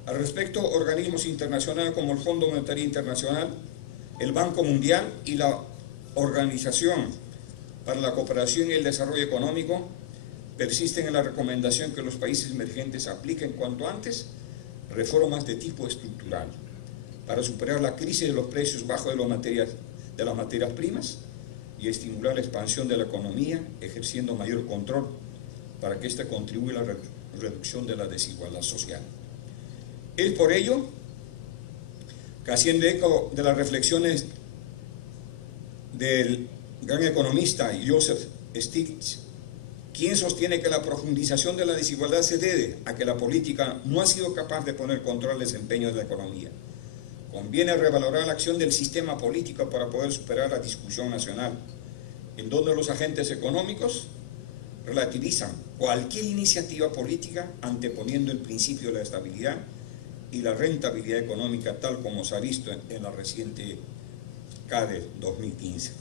Al respecto, organismos internacionales como el Fondo Monetario Internacional, el Banco Mundial y la Organización para la Cooperación y el Desarrollo Económico persisten en la recomendación que los países emergentes apliquen cuanto antes reformas de tipo estructural para superar la crisis de los precios bajos de las materias primas y estimular la expansión de la economía, ejerciendo mayor control para que ésta contribuya a la reducción de la desigualdad social. Es por ello que, haciendo eco de las reflexiones del gran economista Joseph Stiglitz, quien sostiene que la profundización de la desigualdad se debe a que la política no ha sido capaz de poner control al desempeño de la economía. Conviene revalorar la acción del sistema político para poder superar la discusión nacional, en donde los agentes económicos relativizan cualquier iniciativa política anteponiendo el principio de la estabilidad y la rentabilidad económica, tal como se ha visto en la reciente CADE 2015.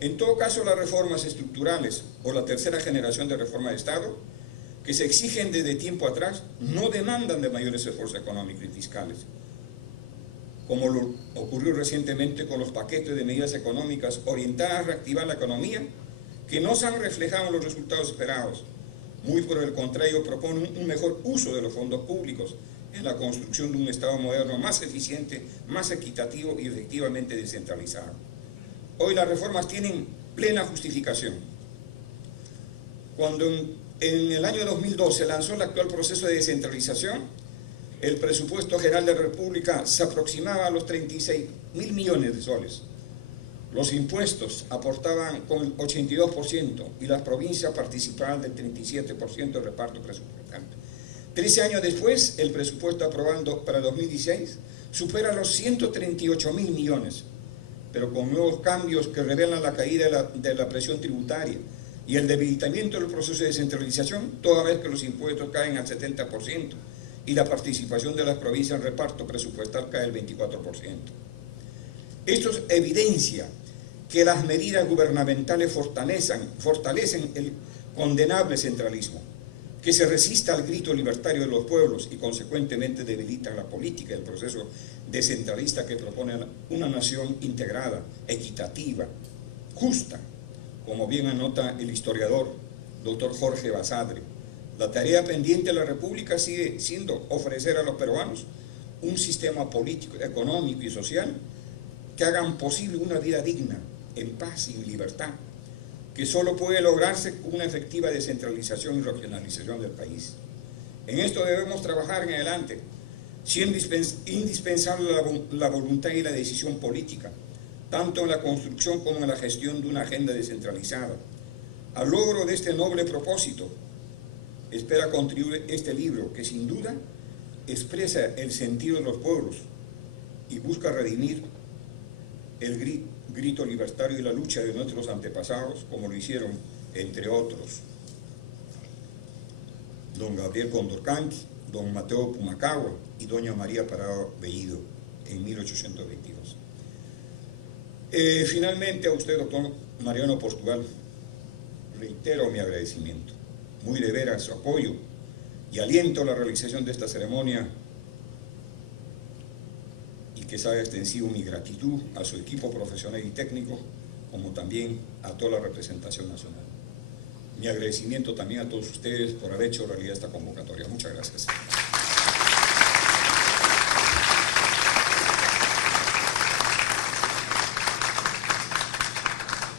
En todo caso, las reformas estructurales o la tercera generación de reforma de Estado, que se exigen desde tiempo atrás, no demandan de mayores esfuerzos económicos y fiscales, como lo ocurrió recientemente con los paquetes de medidas económicas orientadas a reactivar la economía, que no se han reflejado en los resultados esperados. Muy por el contrario, proponen un mejor uso de los fondos públicos en la construcción de un Estado moderno más eficiente, más equitativo y efectivamente descentralizado. Hoy las reformas tienen plena justificación. Cuando en el año 2012 se lanzó el actual proceso de descentralización, el presupuesto general de la República se aproximaba a los 36.000 millones de soles. Los impuestos aportaban con el 82% y las provincias participaban del 37% del reparto presupuestal. 13 años después, el presupuesto aprobado para 2016 supera los 138.000 millones, pero con nuevos cambios que revelan la caída de la presión tributaria y el debilitamiento del proceso de descentralización, toda vez que los impuestos caen al 70% y la participación de las provincias en reparto presupuestal cae al 24%. Esto evidencia que las medidas gubernamentales fortalecen el condenable centralismo, que se resista al grito libertario de los pueblos y consecuentemente debilitan la política y el proceso descentralista que propone una nación integrada, equitativa, justa. Como bien anota el historiador doctor Jorge Basadre, la tarea pendiente de la República sigue siendo ofrecer a los peruanos un sistema político, económico y social que hagan posible una vida digna, en paz y en libertad, que solo puede lograrse con una efectiva descentralización y regionalización del país. En esto debemos trabajar en adelante, siendo indispensable la voluntad y la decisión política, tanto en la construcción como en la gestión de una agenda descentralizada. Al logro de este noble propósito, espera contribuir este libro, que sin duda expresa el sentido de los pueblos y busca redimir el grito libertario y la lucha de nuestros antepasados, como lo hicieron, entre otros, don Gabriel Condorcanqui, don Mateo Pumacahua y doña María Parado Bellido en 1822. Finalmente, a usted, doctor Mariano Portugal, reitero mi agradecimiento, muy de veras su apoyo y aliento a la realización de esta ceremonia, y que sea extensivo mi gratitud a su equipo profesional y técnico, como también a toda la representación nacional. Mi agradecimiento también a todos ustedes por haber hecho realidad esta convocatoria. Muchas gracias.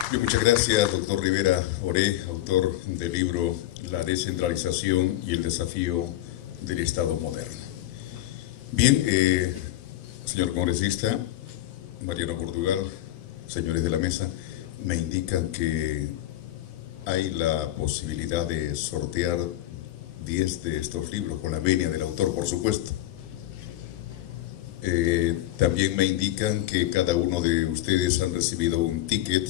Bien, muchas gracias, doctor Rivera Oré, autor del libro La descentralización y el desafío del Estado moderno. Bien, señor congresista, Mariano Portugal, señores de la mesa, me indican que hay la posibilidad de sortear 10 de estos libros, con la venia del autor, por supuesto. También me indican que cada uno de ustedes han recibido un ticket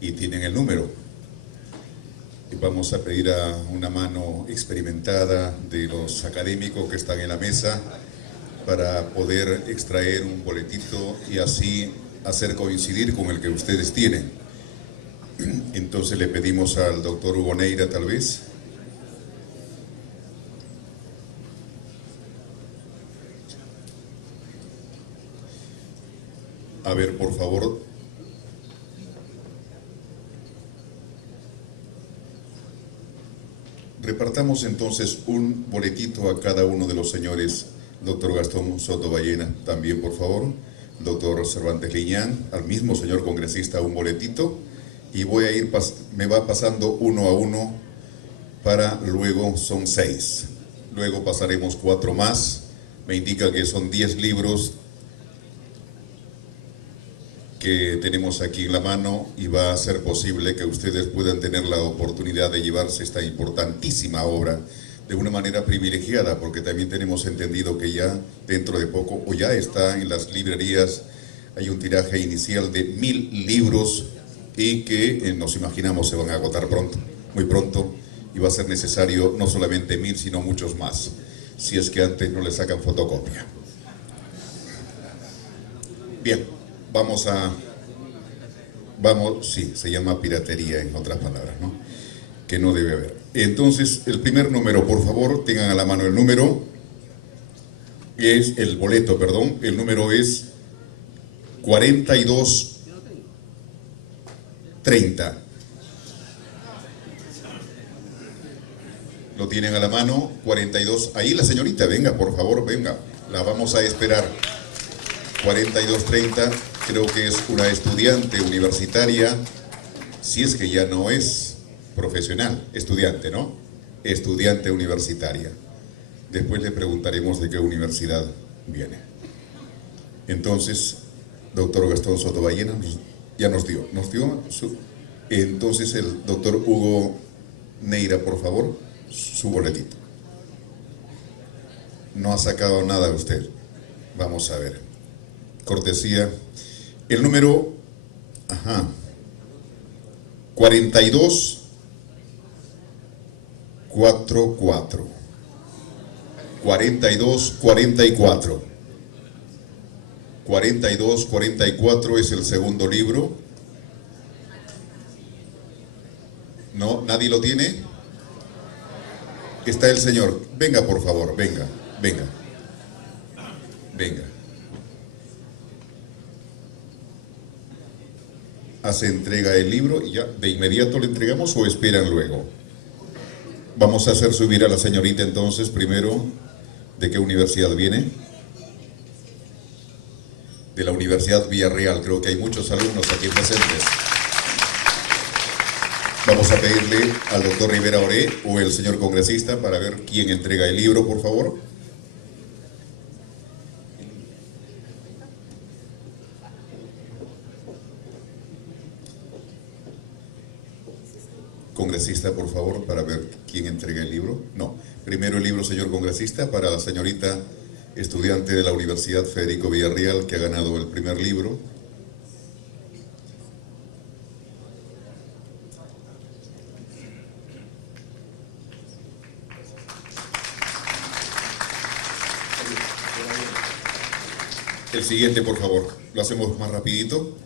y tienen el número. Y vamos a pedir a una mano experimentada de los académicos que están en la mesa para poder extraer un boletito y así hacer coincidir con el que ustedes tienen. Entonces le pedimos al doctor Hugo Neira, tal vez. A ver, por favor. Repartamos entonces un boletito a cada uno de los señores. Doctor Gastón Soto Ballena, también, por favor. Doctor Cervantes Liñán, al mismo señor congresista, un boletito. Y voy a ir, me va pasando uno a uno para luego, son 6. Luego pasaremos 4 más. Me indica que son 10 libros que tenemos aquí en la mano y va a ser posible que ustedes puedan tener la oportunidad de llevarse esta importantísima obra de una manera privilegiada, porque también tenemos entendido que ya dentro de poco, o ya está en las librerías, hay un tiraje inicial de 1000 libros y que nos imaginamos se van a agotar pronto. muy pronto, y va a ser necesario no solamente 1000, sino muchos más, si es que antes no le sacan fotocopia. Bien, sí, se llama piratería en otras palabras, ¿no? Que no debe haber. Entonces, el primer número, por favor, tengan a la mano el número, es el boleto, perdón, el número es 4230. Lo tienen a la mano, 42. Ahí la señorita, venga, por favor, venga. La vamos a esperar. 4230, creo que es una estudiante universitaria, si es que ya no es profesional, estudiante, ¿no? Estudiante universitaria. Después le preguntaremos de qué universidad viene. Entonces, doctor Gastón Sotoballena ya nos dio su... Entonces el doctor Hugo Neira, por favor, su boletito. No ha sacado nada usted. Vamos a ver. Cortesía. El número 4244. 4244. 4244 es el segundo libro. ¿No? ¿Nadie lo tiene? Está el señor. Venga, por favor, venga. Hace entrega el libro y ya de inmediato le entregamos, o esperan luego. Vamos a hacer subir a la señorita entonces primero. ¿De qué universidad viene? De la Universidad Villarreal. Creo que hay muchos alumnos aquí presentes. Vamos a pedirle al doctor Rivera Oré o el señor congresista para ver quién entrega el libro, por favor. Congresista, por favor, para ver quién entrega el libro. No, primero el libro, señor congresista, para la señorita estudiante de la Universidad Federico Villarreal, que ha ganado el primer libro. El siguiente, por favor. Lo hacemos más rapidito.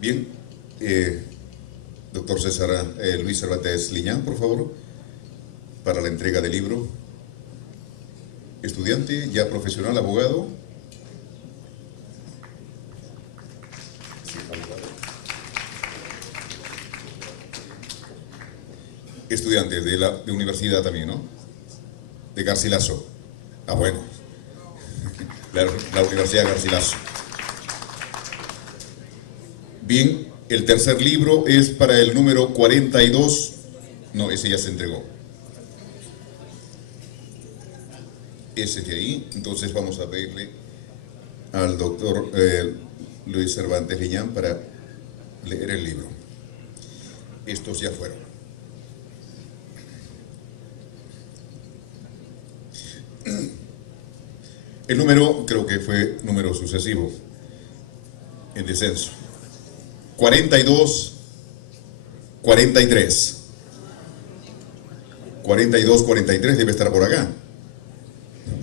Bien, doctor Luis Cervantes Liñán, por favor, para la entrega del libro. Estudiante, ya profesional, abogado. Sí, abogado. Estudiante de universidad también, ¿no? De Garcilaso. Ah, bueno. La Universidad Garcilaso. Bien, el tercer libro es para el número 42. No, ese ya se entregó. Ese de ahí. Entonces vamos a pedirle al doctor Luis Cervantes Liñán para leer el libro. Estos ya fueron. El número, creo que fue número sucesivo, en descenso. 42, 43. 42, 43 debe estar por acá.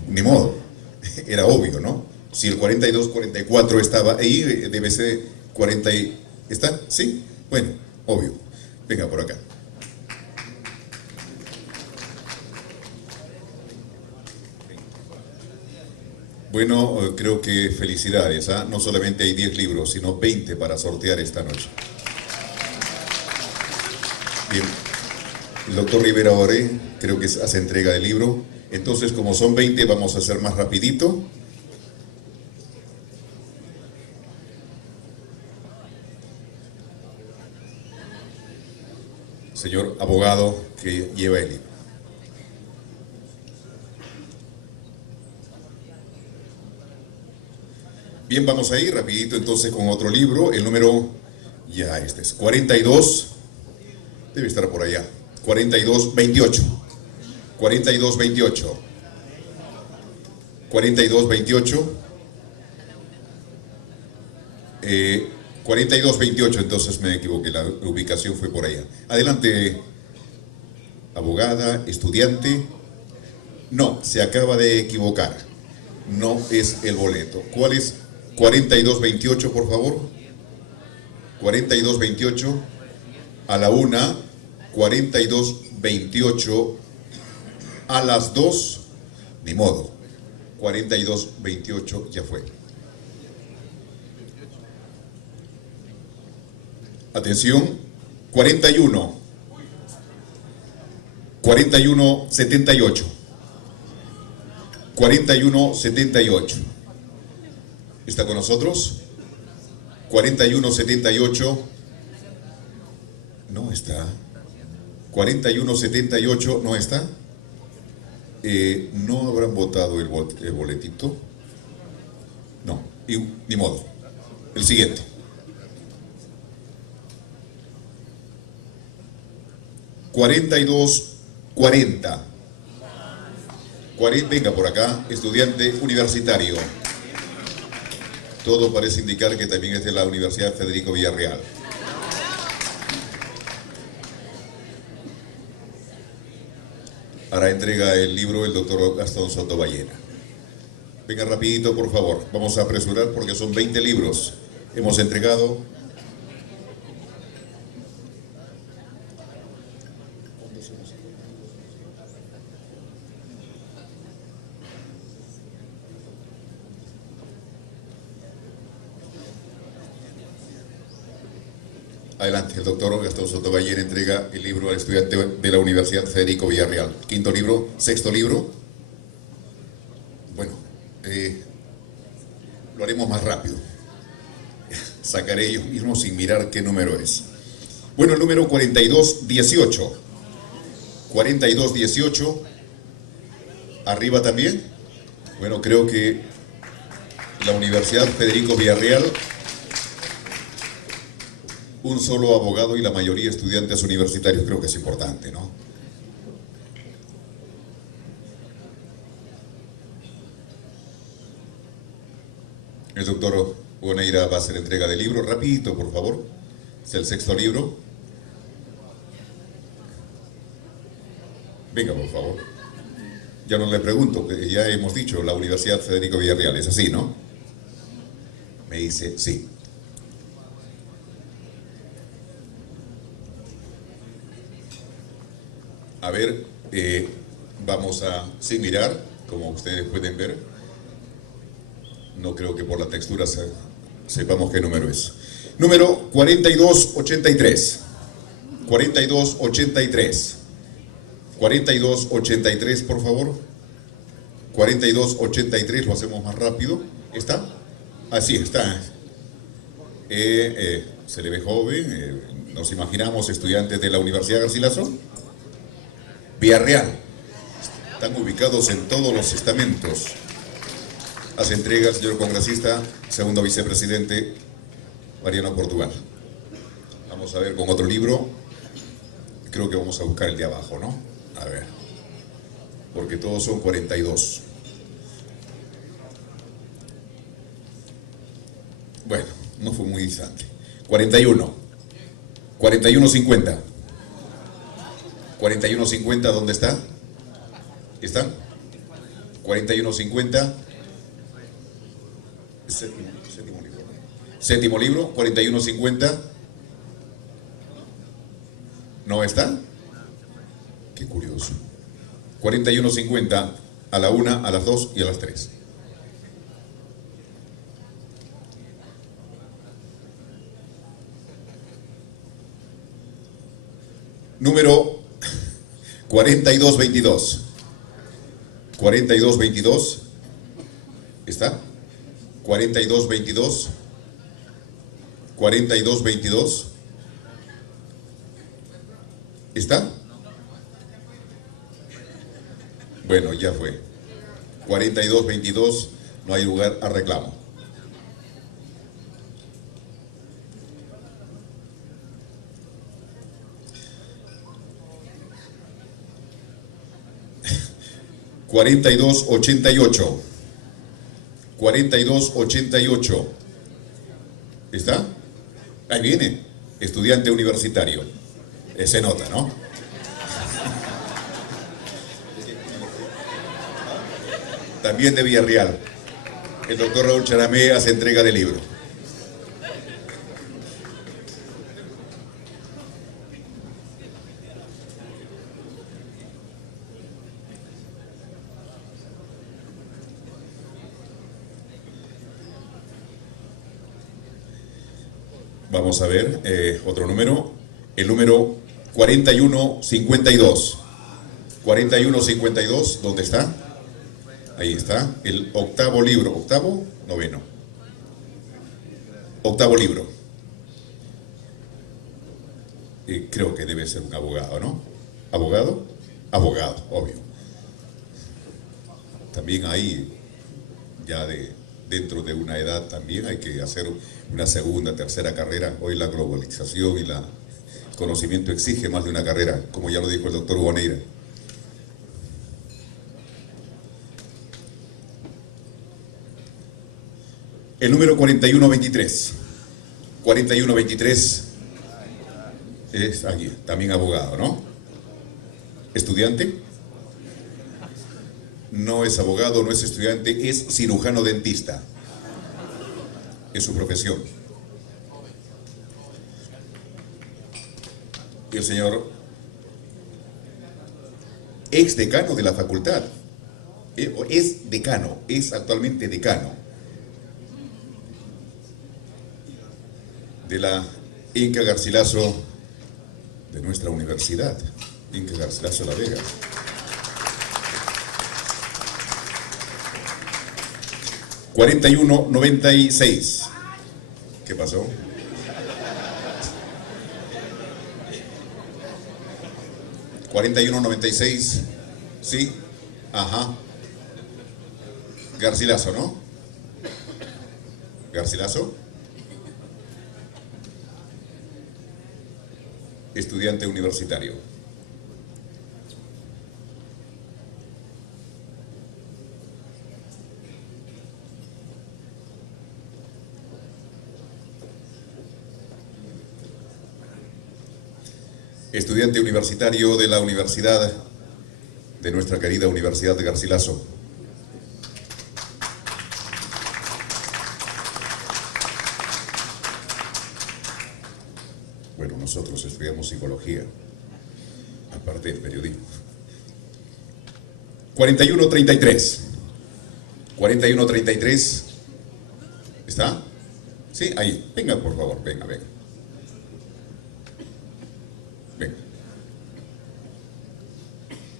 Ni modo. Era obvio, ¿no? Si el 42, 44 estaba ahí, debe ser 40 y... ¿Está? ¿Sí? Bueno, obvio. Venga por acá. Bueno, creo que felicidades, ¿ah? No solamente hay 10 libros, sino 20 para sortear esta noche. Bien, el doctor Rivera Oré creo que hace entrega del libro. Entonces, como son 20, vamos a hacer más rapidito. Señor abogado que lleva el libro. Bien, vamos a ir rapidito entonces con otro libro, el número, ya este es 42, debe estar por allá, 4228, 4228, 4228, 4228, entonces me equivoqué, la ubicación fue por allá. Adelante, abogada, estudiante. No, se acaba de equivocar. No es el boleto. ¿Cuál es? 4228, por favor. 4228 a la 1, 4228 a las 2, ni modo. 4228 ya fue. Atención, 4178. 4178. ¿Está con nosotros? 4178. No está. 4178 no está. ¿No habrán votado el boletito? No, ni modo. El siguiente. 4240. Venga por acá, estudiante universitario. Todo parece indicar que también es de la Universidad Federico Villarreal. Hará entrega el libro el doctor Gastón Sotoballena. Venga rapidito, por favor. Vamos a apresurar porque son 20 libros. Hemos entregado. Adelante, el doctor Gastón Sotoballena entrega el libro al estudiante de la Universidad Federico Villarreal. Quinto libro, sexto libro. Bueno, lo haremos más rápido. Sacaré ellos mismos sin mirar qué número es. Bueno, el número 4218. 4218. Arriba también. Bueno, creo que la Universidad Federico Villarreal, un solo abogado y la mayoría estudiantes universitarios, creo que es importante, ¿no? El doctor Boneira va a hacer entrega del libro. Rapidito, por favor. Es el sexto libro. Venga, por favor. Ya no le pregunto, que ya hemos dicho, la Universidad Federico Villarreal, es así, ¿no? Me dice, sí. A ver, vamos a, sin mirar, como ustedes pueden ver, no creo que por la textura sepamos qué número es. Número 4283. 4283. 4283, por favor. 4283, lo hacemos más rápido. ¿Está? Así está. Se le ve joven, nos imaginamos estudiantes de la Universidad Garcilaso. Villarreal. Están ubicados en todos los estamentos. Hace entrega el señor congresista, segundo vicepresidente, Mariano Portugal. Vamos a ver con otro libro. Creo que vamos a buscar el de abajo, ¿no? A ver. Porque todos son 42. Bueno, no fue muy distante. 41. 4150. 4150, ¿dónde está? ¿Está? 4150. Séptimo libro. Séptimo libro, 4150. ¿No está? Qué curioso. 4150 a la 1, a las 2 y a las 3. Número 4222. 4222. ¿Está? 4222. 4222. ¿Está? Bueno, ya fue. 4222, no hay lugar a reclamo. $42.88. 42.88. ¿Está? Ahí viene, estudiante universitario. Se nota, ¿no? También de Villarreal. El doctor Raúl Charamé hace entrega del libro. Vamos a ver, otro número, el número 4152. 4152, ¿dónde está? Ahí está, el octavo libro, octavo, noveno. Octavo libro. Creo que debe ser un abogado, ¿no? ¿Abogado? Abogado, obvio. También ahí, ya dentro de una edad también hay que hacer una segunda, tercera carrera. Hoy la globalización y el conocimiento exige más de una carrera, como ya lo dijo el doctor Hugo Neira. El número 4123. 4123 es aquí, también abogado, ¿no? ¿Estudiante? No es abogado, no es estudiante, es cirujano dentista. Es su profesión. Y el señor ex decano de la facultad. Es decano, es actualmente decano de la Inca Garcilaso de nuestra universidad, Inca Garcilaso La Vega. $41.96. ¿Qué pasó? $41.96. Sí. Ajá. Garcilaso, ¿no? Garcilaso. Estudiante universitario. Estudiante universitario de la universidad, de nuestra querida Universidad de Garcilaso. Bueno, nosotros estudiamos psicología, aparte del periodismo. 4133. 4133. ¿Está? Sí, ahí. Venga, por favor, venga, venga. Venga.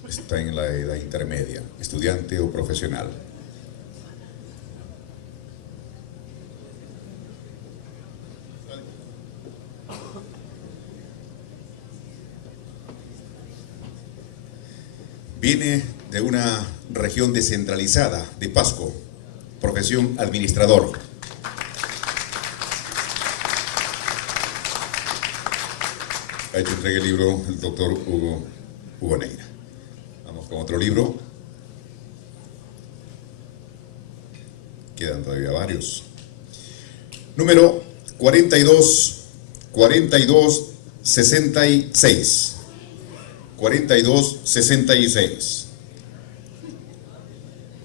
Está en la edad intermedia, estudiante o profesional. Viene de una región descentralizada, de Pasco, profesión administrador. Ha hecho entrega el libro el doctor Hugo Neira. Vamos con otro libro. Quedan todavía varios. Número 4266. 4266.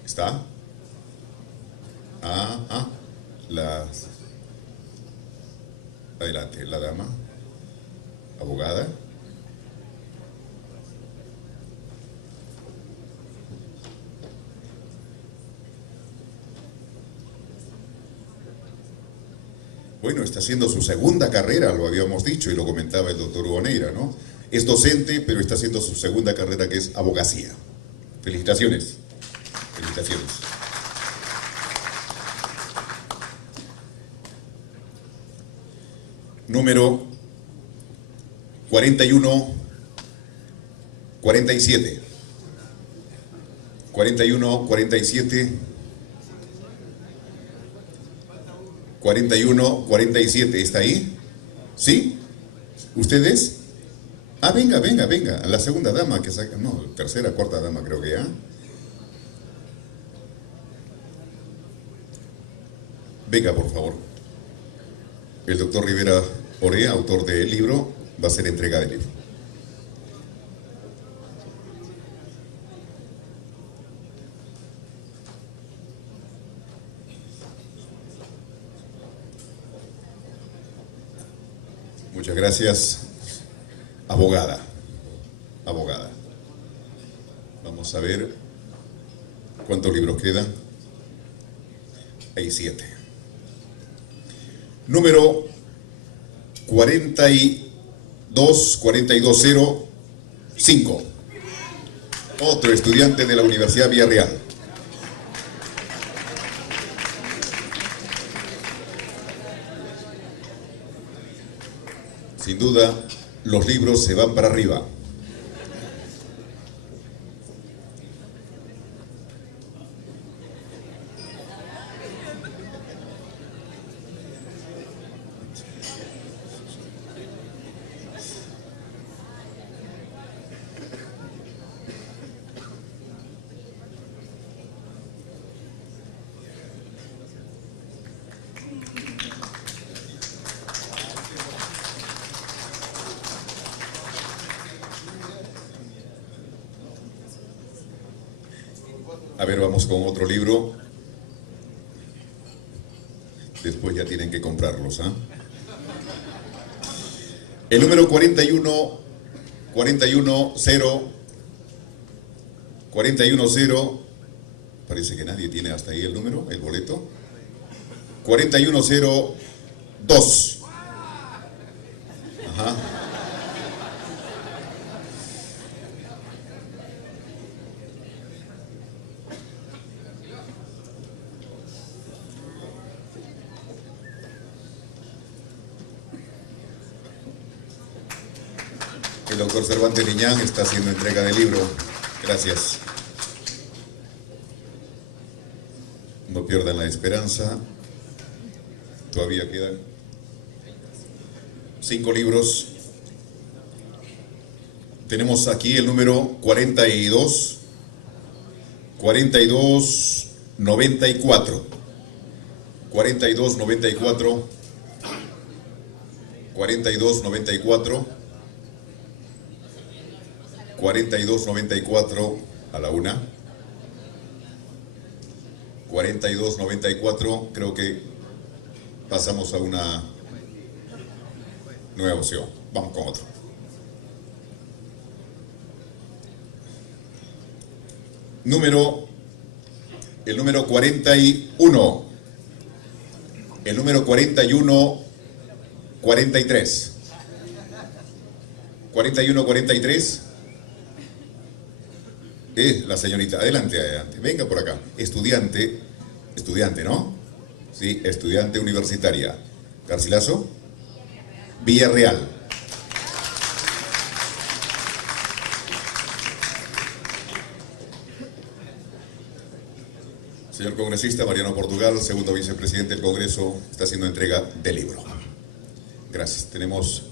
¿Está? Adelante, la dama. Abogada. Bueno, está haciendo su segunda carrera, lo habíamos dicho y lo comentaba el doctor Hugo Neira, ¿no? Es docente, pero está haciendo su segunda carrera, que es abogacía. Felicitaciones. Felicitaciones. Número 4147. 4147. 4147. ¿Está ahí? ¿Sí? ¿Ustedes? Venga, venga, venga. La segunda dama que saca. No, tercera, cuarta dama creo que ya. Venga, por favor. El doctor Rivera Oré, autor del libro, va a hacer entrega del libro. Muchas gracias. Abogada. Abogada. Vamos a ver cuántos libros quedan. Hay 7. Número 42005. Otro estudiante de la Universidad Villarreal. Sin duda, los libros se van para arriba. A ver, vamos con otro libro. Después ya tienen que comprarlos, ¿ah? El número 410, parece que nadie tiene hasta ahí el número, el boleto. 41002. Ajá. El doctor Cervantes Liñán está haciendo entrega del libro. Gracias. No pierdan la esperanza. Todavía quedan 5 libros. Tenemos aquí el número 4294. 4294 a la una. 4294, creo que pasamos a una nueva opción. Vamos con otro. El número 41. El número 4143. 4143. La señorita, adelante, adelante, venga por acá. Estudiante, ¿no? Sí, estudiante universitaria. Garcilaso, Villarreal. Señor congresista Mariano Portugal, segundo vicepresidente del Congreso, está haciendo entrega del libro. Gracias. Tenemos...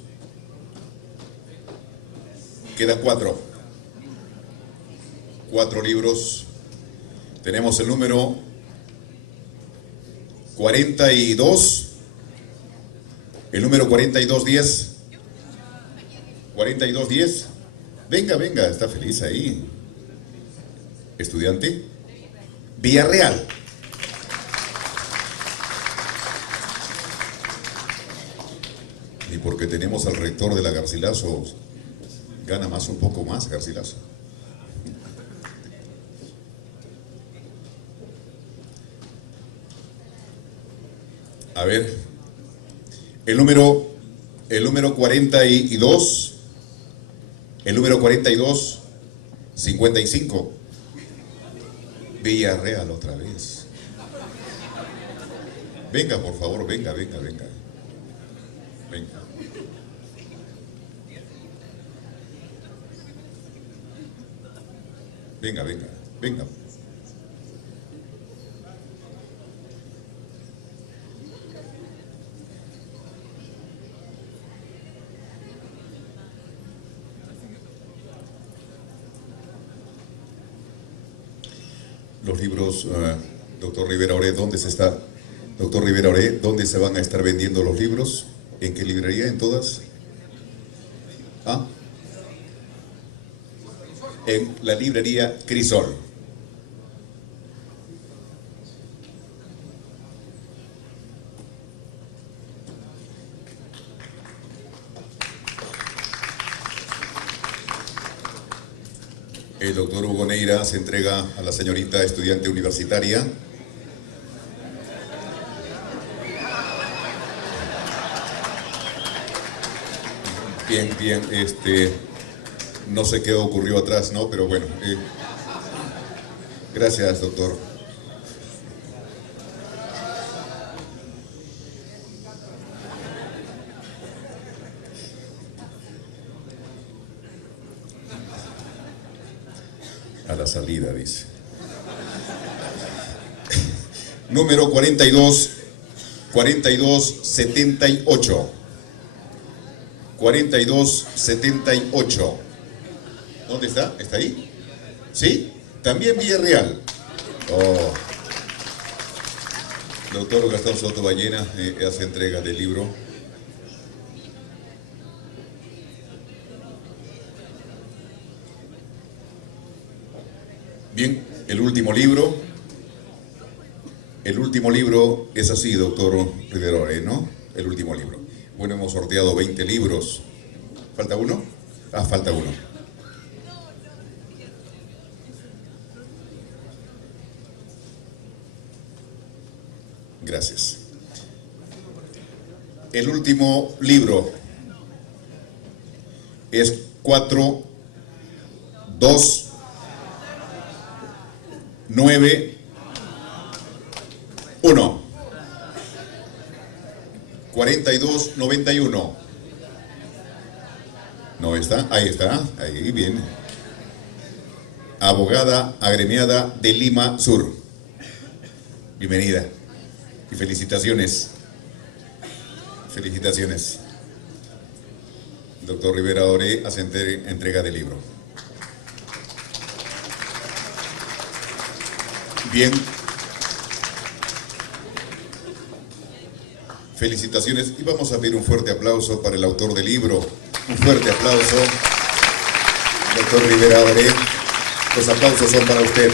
Quedan 4 libros. Tenemos el número 42. El número 4210. 4210. Venga, venga, está feliz ahí. Estudiante. Villarreal. Y porque tenemos al rector de la Garcilaso, gana más un poco más Garcilaso. A ver, el número 42, el número 4255, Villarreal otra vez. Venga, por favor, venga. Venga. Venga. Los libros, doctor Rivera Oré, ¿dónde se está Doctor Rivera Oré, ¿dónde se van a estar vendiendo los libros? ¿En qué librería? ¿En todas? ¿Ah? En la librería Crisol. El doctor Hugo Neira se entrega a la señorita estudiante universitaria. Bien, bien, no sé qué ocurrió atrás, ¿no? Pero bueno, gracias, doctor. A la salida, dice. Número 4278. 4278. ¿Dónde está? ¿Está ahí? ¿Sí? También Villarreal. Oh. Doctor Gastón Soto Ballena hace entrega del libro. Bien, el último libro. El último libro es así, doctor Rivera Oré, ¿no? El último libro. Bueno, hemos sorteado 20 libros. ¿Falta uno? Ah, falta uno. Gracias. El último libro es 4, 2, 9, 1. 4291. ¿No está? Ahí está. Ahí viene. Abogada agremiada de Lima Sur. Bienvenida. Y felicitaciones. Felicitaciones. Doctor Rivera Oré hace entrega del libro. Bien. Felicitaciones y vamos a pedir un fuerte aplauso para el autor del libro. Un fuerte aplauso, doctor Rivera Oré. Los aplausos son para usted.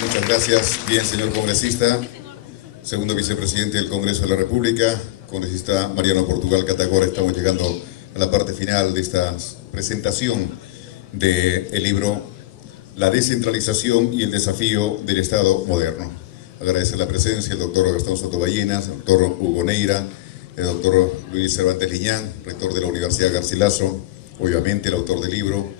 Muchas gracias. Bien, señor congresista, segundo vicepresidente del Congreso de la República, congresista Mariano Portugal Catagora, estamos llegando a la parte final de esta presentación del libro La descentralización y el desafío del Estado moderno. Agradecer la presencia del doctor Gastón Soto Ballena, el doctor Hugo Neira, el doctor Luis Cervantes Liñán, rector de la Universidad Garcilaso, obviamente el autor del libro,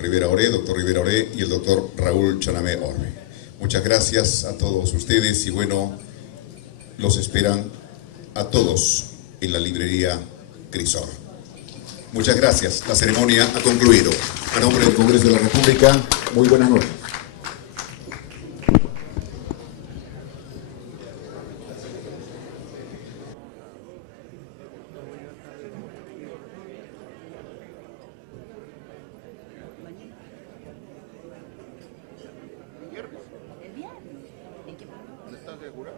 Rivera Oré, doctor Rivera Oré, y el doctor Raúl Chanamé Orbe. Muchas gracias a todos ustedes y bueno, los esperan a todos en la librería Crisol. Muchas gracias. La ceremonia ha concluido. A nombre del Congreso de la República, muy buenas noches. ¿Estás segura?